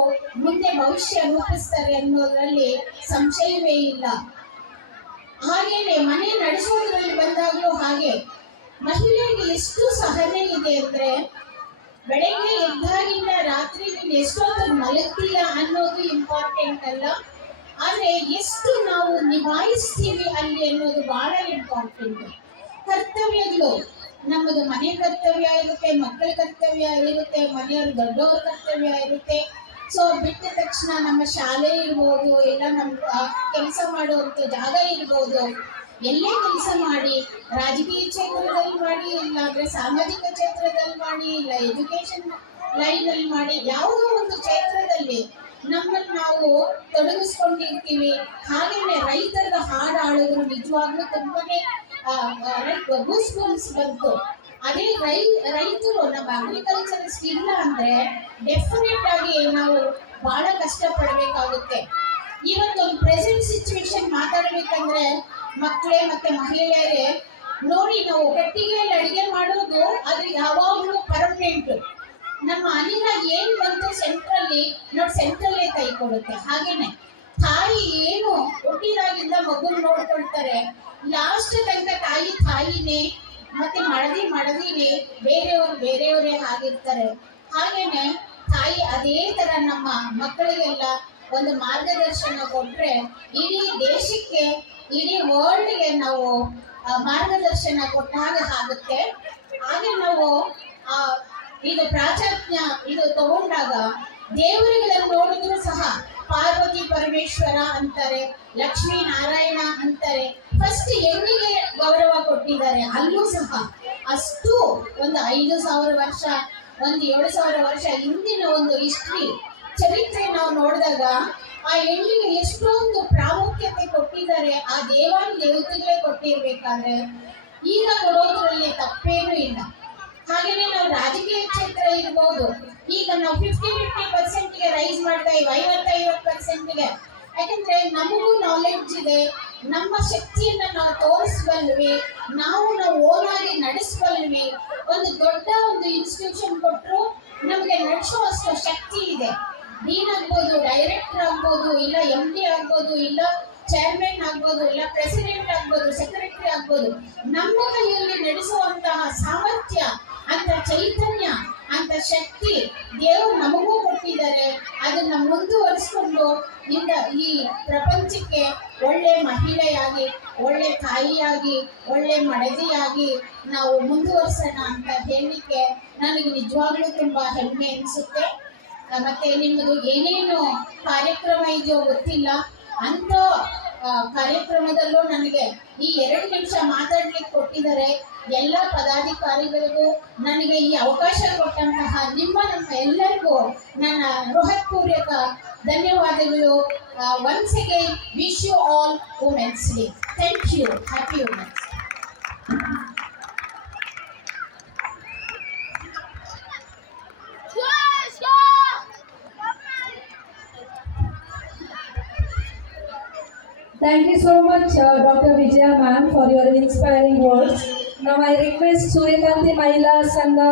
ಮುಂದೆ ಭವಿಷ್ಯ ರೂಪಿಸ್ತಾರೆ ಅನ್ನೋದ್ರಲ್ಲಿ ಸಂಶಯವೇ ಇಲ್ಲ. ಹಾಗೇನೆ ಮನೆ ನಡೆಸೋದ್ರಲ್ಲಿ ಬಂದಾಗಲೂ ಹಾಗೆ ಮಹಿಳೆಗೆ ಎಷ್ಟು ಸಹನೆ ಇದೆ ಅಂದ್ರೆ, ಬೆಳಗ್ಗೆ ಎದ್ದಾಗಿಂದ ರಾತ್ರಿ ನೀನು ಎಷ್ಟೊತ್ತು ಮಲಗ್ತೀಯ ಅನ್ನೋದು ಇಂಪಾರ್ಟೆಂಟ್ ಅಲ್ಲ, ಆದರೆ ಎಷ್ಟು ನಾವು ನಿಭಾಯಿಸ್ತೀವಿ ಅಲ್ಲಿ ಅನ್ನೋದು ಬಹಳ ಇಂಪಾರ್ಟೆಂಟ್. ಕರ್ತವ್ಯಗಳು ನಮ್ಮದು ಮನೆ ಕರ್ತವ್ಯ ಇರುತ್ತೆ, ಮಕ್ಕಳ ಕರ್ತವ್ಯ ಇರುತ್ತೆ, ಮನೆಯವ್ರ ದೊಡ್ಡವ್ರ ಕರ್ತವ್ಯ ಇರುತ್ತೆ. ಸೊ ಬಿಟ್ಟ ತಕ್ಷಣ ನಮ್ಮ ಶಾಲೆ ಇರ್ಬೋದು, ಇಲ್ಲ ನಮ್ಮ ಕೆಲಸ ಮಾಡುವಂಥ ಜಾಗ ಇರ್ಬೋದು, ಎಲ್ಲೇ ಕೆಲಸ ಮಾಡಿ, ರಾಜಕೀಯ ಕ್ಷೇತ್ರದಲ್ಲಿ ಮಾಡಿ, ಇಲ್ಲಾಂದ್ರೆ ಸಾಮಾಜಿಕ ಕ್ಷೇತ್ರದಲ್ಲಿ ಮಾಡಿ, ಇಲ್ಲ ಎಜುಕೇಶನ್ ಲೈನಲ್ಲಿ ಮಾಡಿ, ಯಾವುದೋ ಒಂದು ಕ್ಷೇತ್ರದಲ್ಲಿ ನಮ್ಮನ್ನು ನಾವು ತೊಡಗಿಸ್ಕೊಂಡಿರ್ತೀವಿ. ಹಾಗೆಯೇ ರೈತರ ಹಾಡು ಹಾಡಿದ್ರು ನಿಜವಾಗ್ಲೂ ತುಂಬಾನೇ ಗೂಸ್ ಬಂಪ್ಸ್ ಬಂತು. ಅದೇ ರೈತರು ನಮ್ಮ ಅಗ್ರಿಕಲ್ಚರಿಸ್ಟ್ ಇಲ್ಲ ಅಂದ್ರೆ ಡೆಫಿನೆಟ್ ಆಗಿ ನಾವು ಬಹಳ ಕಷ್ಟ ಪಡಬೇಕಾಗುತ್ತೆ. ಇವತ್ತೊಂದು ಪ್ರೆಸೆಂಟ್ ಸಿಚುವೇಶನ್ ಮಾತಾಡ್ಬೇಕಂದ್ರೆ ಮಕ್ಕಳೇ ಮತ್ತೆ ಮಹಿಳೆಯರೇ ನೋಡಿ, ನಾವು ಕಟ್ಟಿಗೆಯಲ್ಲಿ ಅಡಿಗೆ ಮಾಡೋದು ಅದು ಯಾವಾಗಲೂ ಪರ್ಮನೆಂಟ್. ನಮ್ಮ ಅನಿಲ ಏನ್ ಬಂತು ಸೆಂಟ್ರಲ್ಲಿ ನೋಡಿ, ಸೆಂಟ್ರಲ್ಲೇ ಕೈ ಕೊಡುತ್ತೆ. ಹಾಗೇನೆ ತಾಯಿ ಏನು ಹುಟ್ಟಿದಾಗಿಂದ ಮಗುನ ನೋಡ್ಕೊಳ್ತಾರೆ, ಲಾಸ್ಟ್ ತನಕ ತಾಯಿನೇ, ಮತ್ತೆ ಮಡದಿನೇ, ಬೇರೆಯವರೇ ಆಗಿರ್ತಾರೆ. ಹಾಗೇನೆ ತಾಯಿ ಅದೇ ತರ ನಮ್ಮ ಮಕ್ಕಳಿಗೆಲ್ಲ ಒಂದು ಮಾರ್ಗದರ್ಶನ ಕೊಟ್ರೆ ಇಡೀ ದೇಶಕ್ಕೆ, ಇಡೀ ವರ್ಲ್ಡ್ಗೆ ನಾವು ಮಾರ್ಗದರ್ಶನ ಕೊಟ್ಟ ಹಾಗೆ ಆಗುತ್ತೆ. ಹಾಗೆ ನಾವು ಇದು ಪ್ರಾಚಾತ್ಯ ಇದು ತಗೊಂಡಾಗ ದೇವರುಗಳನ್ನು ನೋಡಿದ್ರು ಸಹ ಪಾರ್ವತಿ ಪರಮೇಶ್ವರ ಅಂತಾರೆ, ಲಕ್ಷ್ಮೀ ನಾರಾಯಣ ಅಂತಾರೆ. ಫಸ್ಟ್ ಹೆಣ್ಣಿಗೆ ಗೌರವ ಕೊಟ್ಟಿದ್ದಾರೆ. ಅಲ್ಲೂ ಸಹ ಅಷ್ಟು ಒಂದು 5,000 ವರ್ಷ, ಒಂದು 7,000 ವರ್ಷ ಹಿಂದಿನ ಒಂದು ಹಿಸ್ಟ್ರಿ ಚರಿತ್ರೆ ನಾವು ನೋಡಿದಾಗ ಆ ಹೆಣ್ಣಿಗೆ ಎಷ್ಟೊಂದು ಪ್ರಾಮುಖ್ಯತೆ ಕೊಟ್ಟಿದ್ದಾರೆ. ಆ ದೇವತೆಗಳೇ ಕೊಟ್ಟಿರ್ಬೇಕಾದ್ರೆ ಈಗ ಕೊಡೋದ್ರಲ್ಲಿ ತಪ್ಪೇನೂ ಇಲ್ಲ. ಹಾಗೇನೆ ನಾವು ರಾಜಕೀಯ ಕ್ಷೇತ್ರ ಇರ್ಬೋದು, ಈಗ ನಾವು 50-50% ರೈಸ್ ಮಾಡ್ತಾ ಇದ್ದೀವಿ, 50-50%. ಯಾಕಂದ್ರೆ ನಮಗೂ ನಾಲೆಡ್ಜ್ ಇದೆ, ನಮ್ಮ ಶಕ್ತಿಯನ್ನ ನಾವು ತೋರಿಸಬಲ್ವಿ, ನಾವು ಓನ್ ಆಗಿ ನಡೆಸಬಲ್ವಿ. ಒಂದು ದೊಡ್ಡ ಒಂದು ಇನ್ಸ್ಟಿಟ್ಯೂಷನ್ ಕೊಟ್ಟರು ನಮಗೆ ನಡೆಸುವಷ್ಟು ಶಕ್ತಿ ಇದೆ. ಡೀನ್ ಆಗ್ಬೋದು, ಡೈರೆಕ್ಟರ್ ಆಗ್ಬೋದು, ಇಲ್ಲ MD ಆಗ್ಬೋದು, ಇಲ್ಲ ಚೇರ್ಮನ್ ಆಗ್ಬೋದು, ಇಲ್ಲ ಪ್ರೆಸಿಡೆಂಟ್ ಆಗ್ಬೋದು, ಸೆಕ್ರೆಟರಿ ಆಗ್ಬೋದು. ನಮ್ಮ ಕೈಯಲ್ಲಿ ನಡೆಸುವಂತಹ ಸಾಮರ್ಥ್ಯ, ಅಂತ ಚೈತನ್ಯ, ಅಂತ ಶಕ್ತಿ ದೇವರು ನಮಗೂ ಕೊಟ್ಟಿದ್ದಾರೆ. ಅದನ್ನ ಮುಂದುವರಿಸಿಕೊಂಡು ಈ ಪ್ರಪಂಚಕ್ಕೆ ಒಳ್ಳೆ ಮಹಿಳೆಯಾಗಿ, ಒಳ್ಳೆ ತಾಯಿಯಾಗಿ, ಒಳ್ಳೆ ಮಡದಿಯಾಗಿ ನಾವು ಮುಂದುವರ್ಸೋಣ ಅಂತ ಹೇಳಲಿಕ್ಕೆ ನನಗೆ ನಿಜವಾಗ್ಲೂ ತುಂಬಾ ಹೆಮ್ಮೆ ಅನಿಸುತ್ತೆ. ಮತ್ತೆ ನಿಮ್ಮದು ಏನೇನು ಕಾರ್ಯಕ್ರಮ ಇದೆಯೋ ಗೊತ್ತಿಲ್ಲ, ಅಂತ ಕಾರ್ಯಕ್ರಮದಲ್ಲೂ ನನಗೆ ಈ 2 ನಿಮಿಷ ಮಾತಾಡ್ಲಿಕ್ಕೆ ಕೊಟ್ಟಿದ್ದಾರೆ. ಎಲ್ಲ ಪದಾಧಿಕಾರಿಗಳಿಗೂ ನನಗೆ ಈ ಅವಕಾಶ ಕೊಟ್ಟಂತಹ ನಮ್ಮ ಎಲ್ಲರಿಗೂ ನನ್ನ ಹೃತ್ಪೂರ್ವಕ ಧನ್ಯವಾದಗಳು. Once again wish you all women's day. Thank you. Happy women's. Thank you so much, Dr. Vijaya ma'am, for your inspiring words. Now I request Suryakanti Mahila Sangha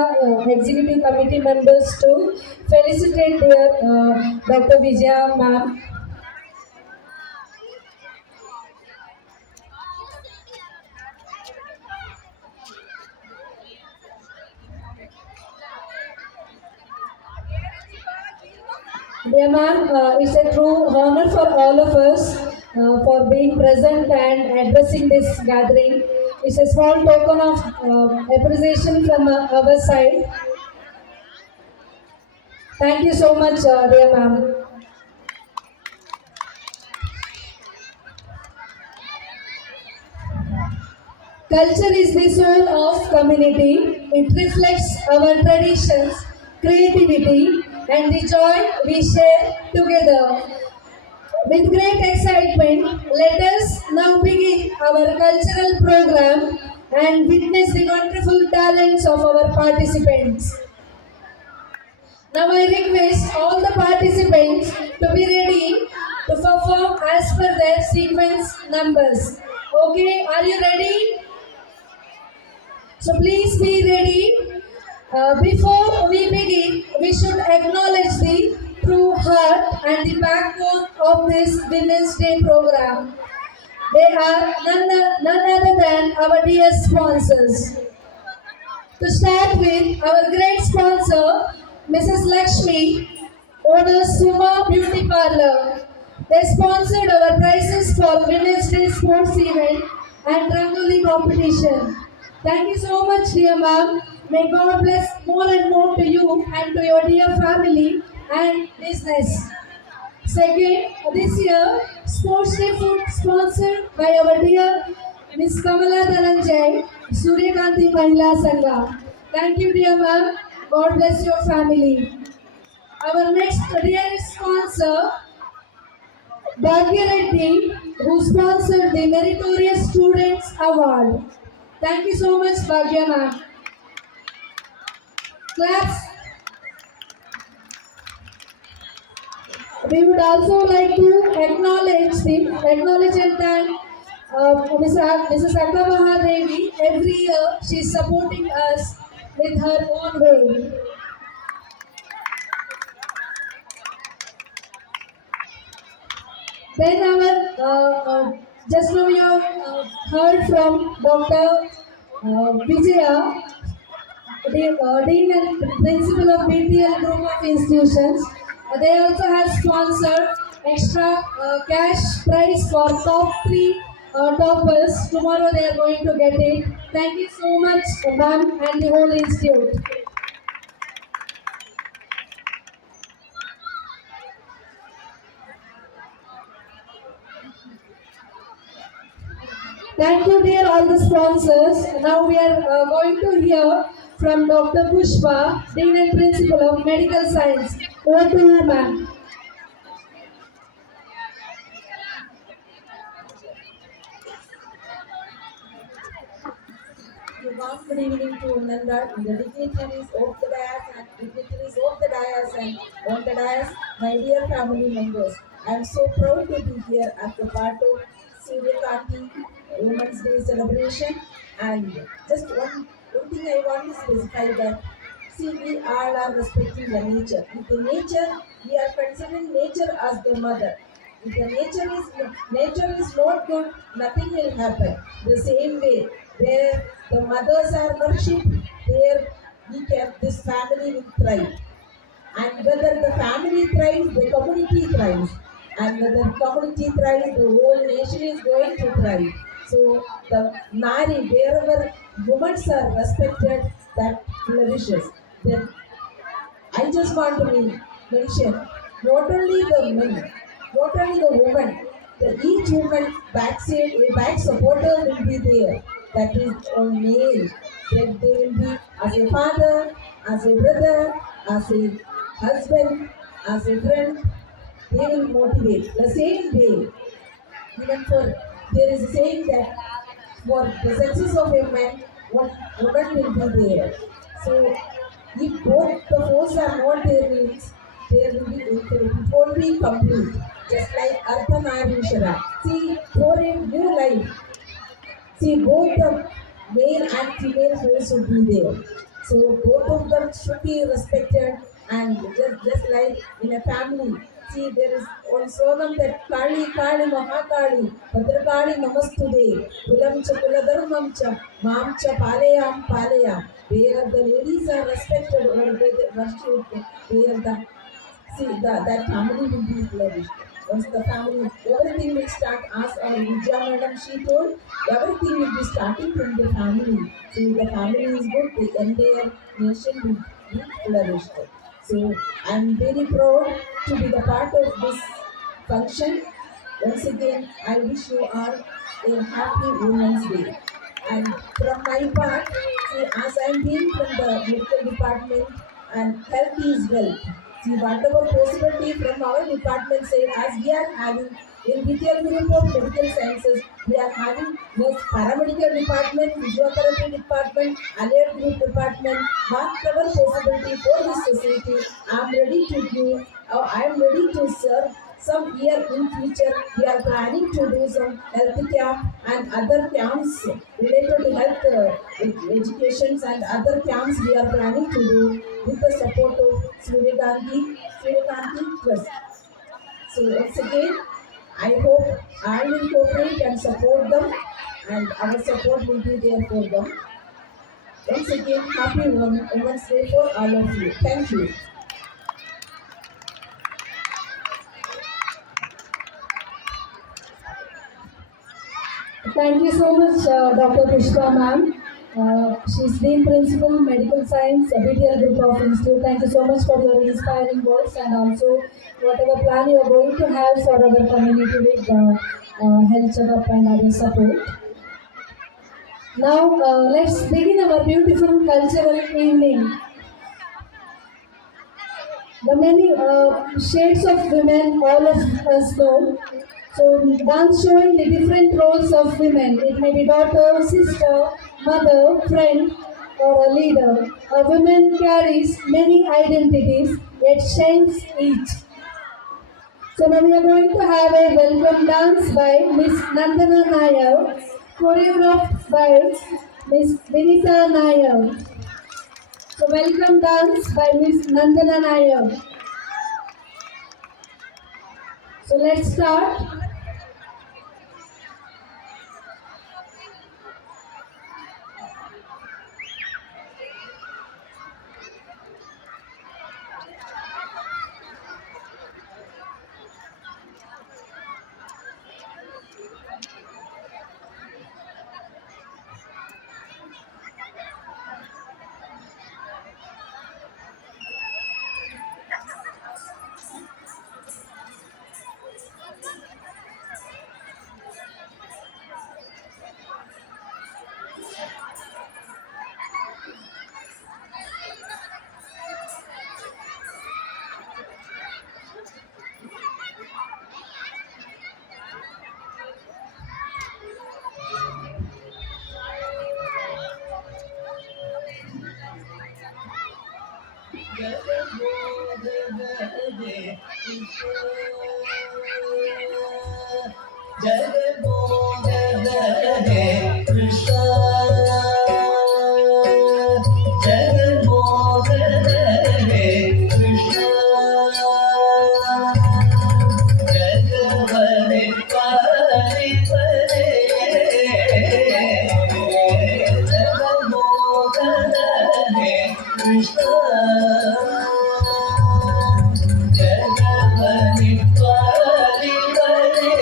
Executive Committee members to felicitate their Dr. Vijaya ma'am. Dear ma'am, it's a true honor for all of us for being present and addressing this gathering. It's a small token of appreciation from our side. Thank you so much, dear ma'am. Culture is the soul of community. It reflects our traditions, creativity, and the joy we share together. With great excitement, let us now begin our cultural program and witness the wonderful talents of our participants. Now I request all the participants to be ready to perform as per their sequence numbers. Okay, are you ready? So please be ready. Before we begin, we should acknowledge the true heart and the backbone of this Women's Day program. They are none other than our dear sponsors. To start with, our great sponsor, Mrs. Lakshmi, owner Suma Beauty Parlor. They sponsored our prizes for Women's Day sports event and Rangoli competition. Thank you so much, dear ma'am. May God bless more and more to you and to your dear family and business. Second, this year, Sports Day food sponsored by our dear Miss Kamala Dhananjay, Suryakanti Mahila Sangha. Thank you, dear ma'am. God bless your family. Our next dearest sponsor, Bhagya Reddy, who sponsored the Meritorious Students Award. Thank you so much, Bhagya ma'am. Claps. We would also like to acknowledge and thank Mrs. Akka Mahadevi. Every year she is supporting us with her own way. Then just now you have heard from Dr. Vijaya, Dean and Principal of BTL Group of Institutions. They also have sponsored extra cash prize for top 3 toppers. Tomorrow they are going to get it. Thank you so much, ma'am, and the whole institute. Thank you, dear, all the sponsors. Now we are going to hear from Dr. Pushpa, Dean and Principal of Medical Science. Over to you, ma'am. Good evening to Nanda, the dignitaries of the dais and on the dais, my dear family members. I am so proud to be here at the part of Suryakanti Women's Day celebration. And just one thing I want to specify that, see, we all are respecting the nature. With the nature, we are considering nature as the mother. If the nature is not good, nothing will happen. The same way, where the mothers are worshipped, there this family will thrive. And whether the family thrives, the community thrives. And whether the community thrives, the whole nation is going to thrive. So the Nari, wherever women are respected, that flourishes. Then I just want to mention not only the men, not only the woman, each woman backside, a back supporter will be there. That is on male. Then they will be as a father, as a brother, as a husband, as a friend. They will motivate. The same way, even for there is a saying that for the success of a man, one woman will be there. So if both the forces are not there, means there will be it won't be complete. Just like Artha Narishara. See, for a new life, see both the male and female force should be there. So both of them should be respected, and just like in a family. See, there is one slogan that Kali Kali Mahakali Bhadrakali Namastude Kulam cha Kuladharmam cha Mam cha Palayam Palayam. Where the ladies are respected or they worshipped, where the that family will be flourished. Once the family, everything will start, as Vidya madam she told, everything will be starting from the family. So if the family is good, the entire nation will be flourished. So I am very proud to be the part of this function. Once again, I wish you all a happy Women's Day. And from my part, see, as I am being from the medical department, and health is wealth. See, whatever possibility from our department side, as we are having in BTL Group of Medical Sciences, we are having this paramedical department, physiotherapy department, allied group department, whatever possibility for this society, I am ready to give, I am ready to serve. Some year in future, we are planning to do some health camp and other camps related to health educations and other camps we are planning to do with the support of Suryakanti Trust. So once again, I hope I will cooperate and support them, and our support will be there for them. Once again, happy Women's Day for all of you. Thank you. Thank you so much, Dr. Pushpa ma'am. She's Dean Principal, Medical Science, BTL Group of Institute. Thank you so much for your inspiring words and also whatever plan you are going to have for our community with health checkup and other support. Now, let's begin our beautiful cultural evening. The many shades of women all of us know. So dance showing the different roles of women. It may be daughter, sister, mother, friend, or a leader. A woman carries many identities, yet shines each. So now we are going to have a welcome dance by Miss Nandana Nair, choreographed by Miss Vinita Nair. So welcome dance by Miss Nandana Nair. So let's start. ಜಗನ್ಮೋಹನನೇ ಕೃಷ್ಣ ಜಗನ್ಮೋಹನನೇ ಕೃಷ್ಣ ಜಗವನೆ ಪಾಲಿಪನೇ ಜಗನ್ಮೋಹನನೇ ಕೃಷ್ಣ ಜಗವನೆ ಪಾಲಿಪನೇ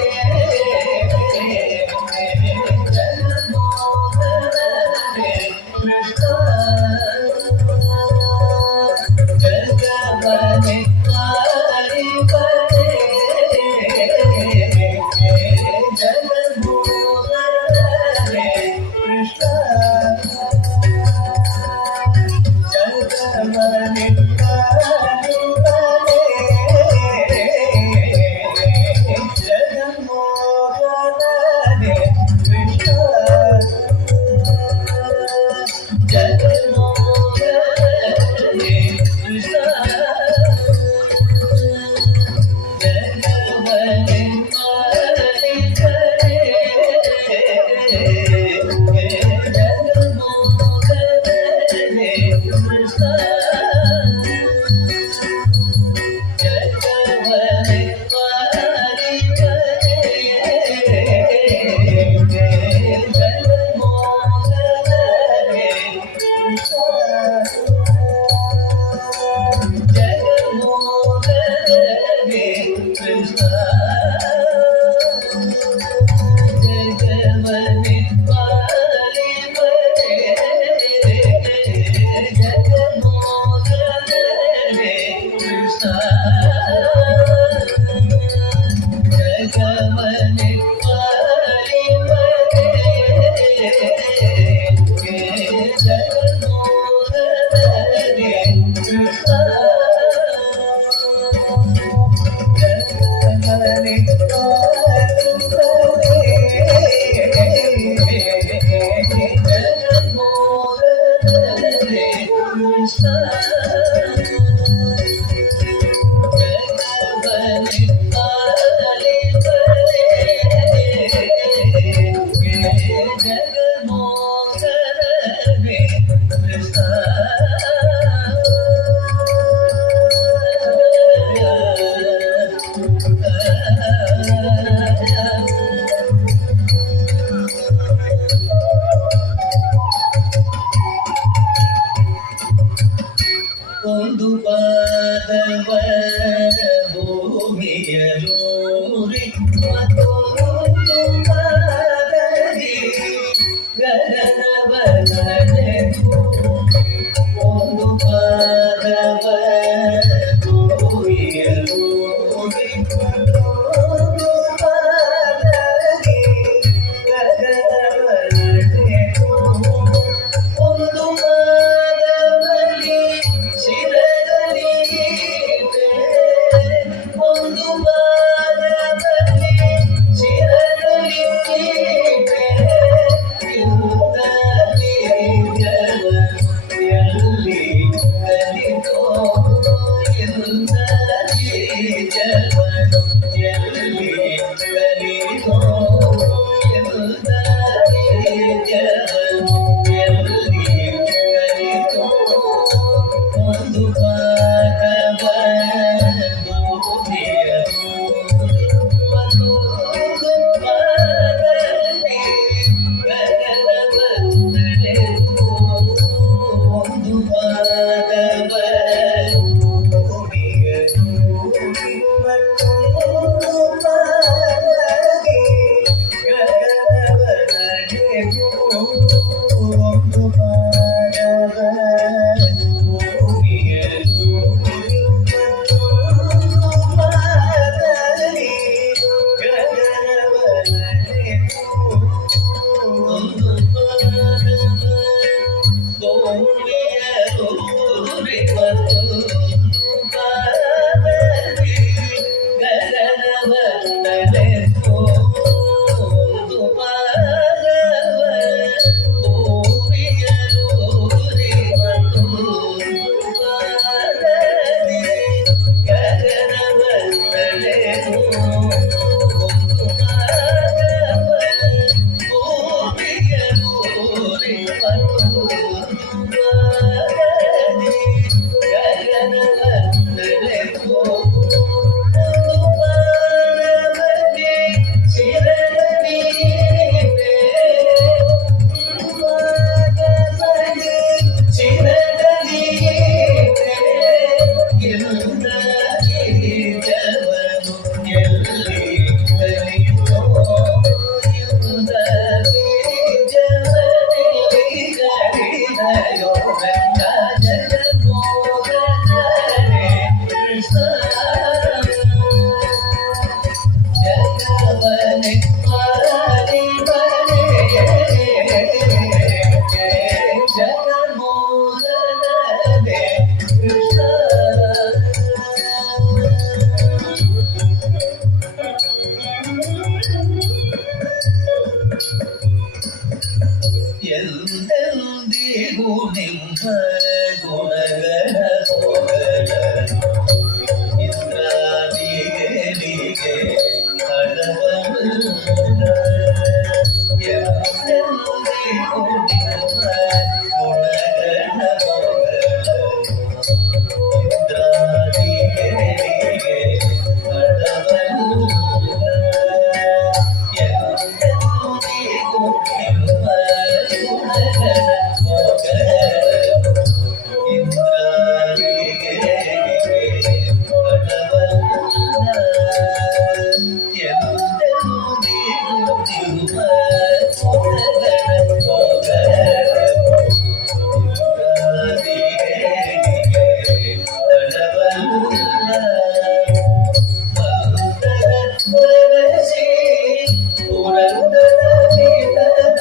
ಎಂದೆಂದಿಗೂ ನಿಮ್ಮ ಗುಣಗಳ ಸೊಗಡ ಇಂದ್ರಾದಿಗಳಿಗೆ ಹಣವಲ್ಲ. ಎಂದೆಂದಿಗೂ ನಿಮ್ಮ ಗುಣಗಳ ಸೊಗಡ ಇಂದ್ರಾದಿಗಳಿಗೆ ಹಣವಲ್ಲ. ಎಂದೆಂದಿಗೂ ನಿಮ್ಮ ಪುರಂದರ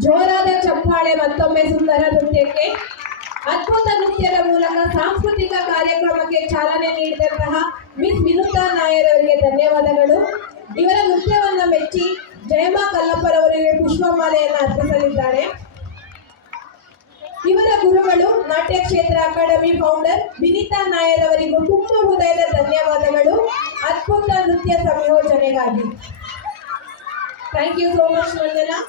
ಜೋರಾದ ಚಪ್ಪಾಳೆ ಮತ್ತೊಮ್ಮೆ ಸುಂದರ ನೃತ್ಯಕ್ಕೆ. ಅದ್ಭುತ ನೃತ್ಯದ ಮೂಲಕ ಸಾಂಸ್ಕೃತಿಕ ಕಾರ್ಯಕ್ರಮಕ್ಕೆ ಚಾಲನೆ ನೀಡಿದಂತಹ ಮಿಸ್ ವಿನುತಾ ನಾಯರ್ ಅವರಿಗೆ ಧನ್ಯವಾದಗಳು. ಇವರ ನೃತ್ಯವನ್ನ ಮೆಚ್ಚಿ ಜಯಮಾ ಕಲ್ಲಪ್ಪರವರಿಗೆ ಪುಷ್ಪಮಾಲೆಯನ್ನು ಅರ್ಪಿಸಲಿದ್ದಾರೆ. ಇವರ ಗುರುಗಳು ನಾಟ್ಯ ಕ್ಷೇತ್ರ ಅಕಾಡೆಮಿ ಫೌಂಡರ್ ವಿನಿತಾ ನಾಯರ್ ಅವರಿಗೂ ತುಂಬ ಹೃದಯದ ಧನ್ಯವಾದಗಳು ಅದ್ಭುತ ನೃತ್ಯ ಸಂಯೋಜನೆಗಾಗಿ. Thank you so much Vandana.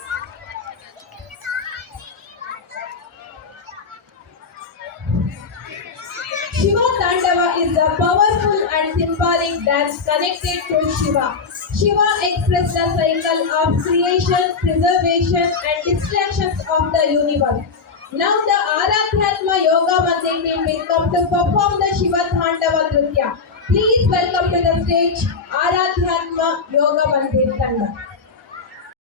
Shiva Tandava is a powerful and symbolic dance connected to Shiva. Shiva expresses the cycle of creation, preservation and distractions of the universe. Now the Aradhyatma Yoga Mandir team will come to perform the Shiva Tandava Nritya. Please welcome to the stage Aradhyatma Yoga Mandir Tanda.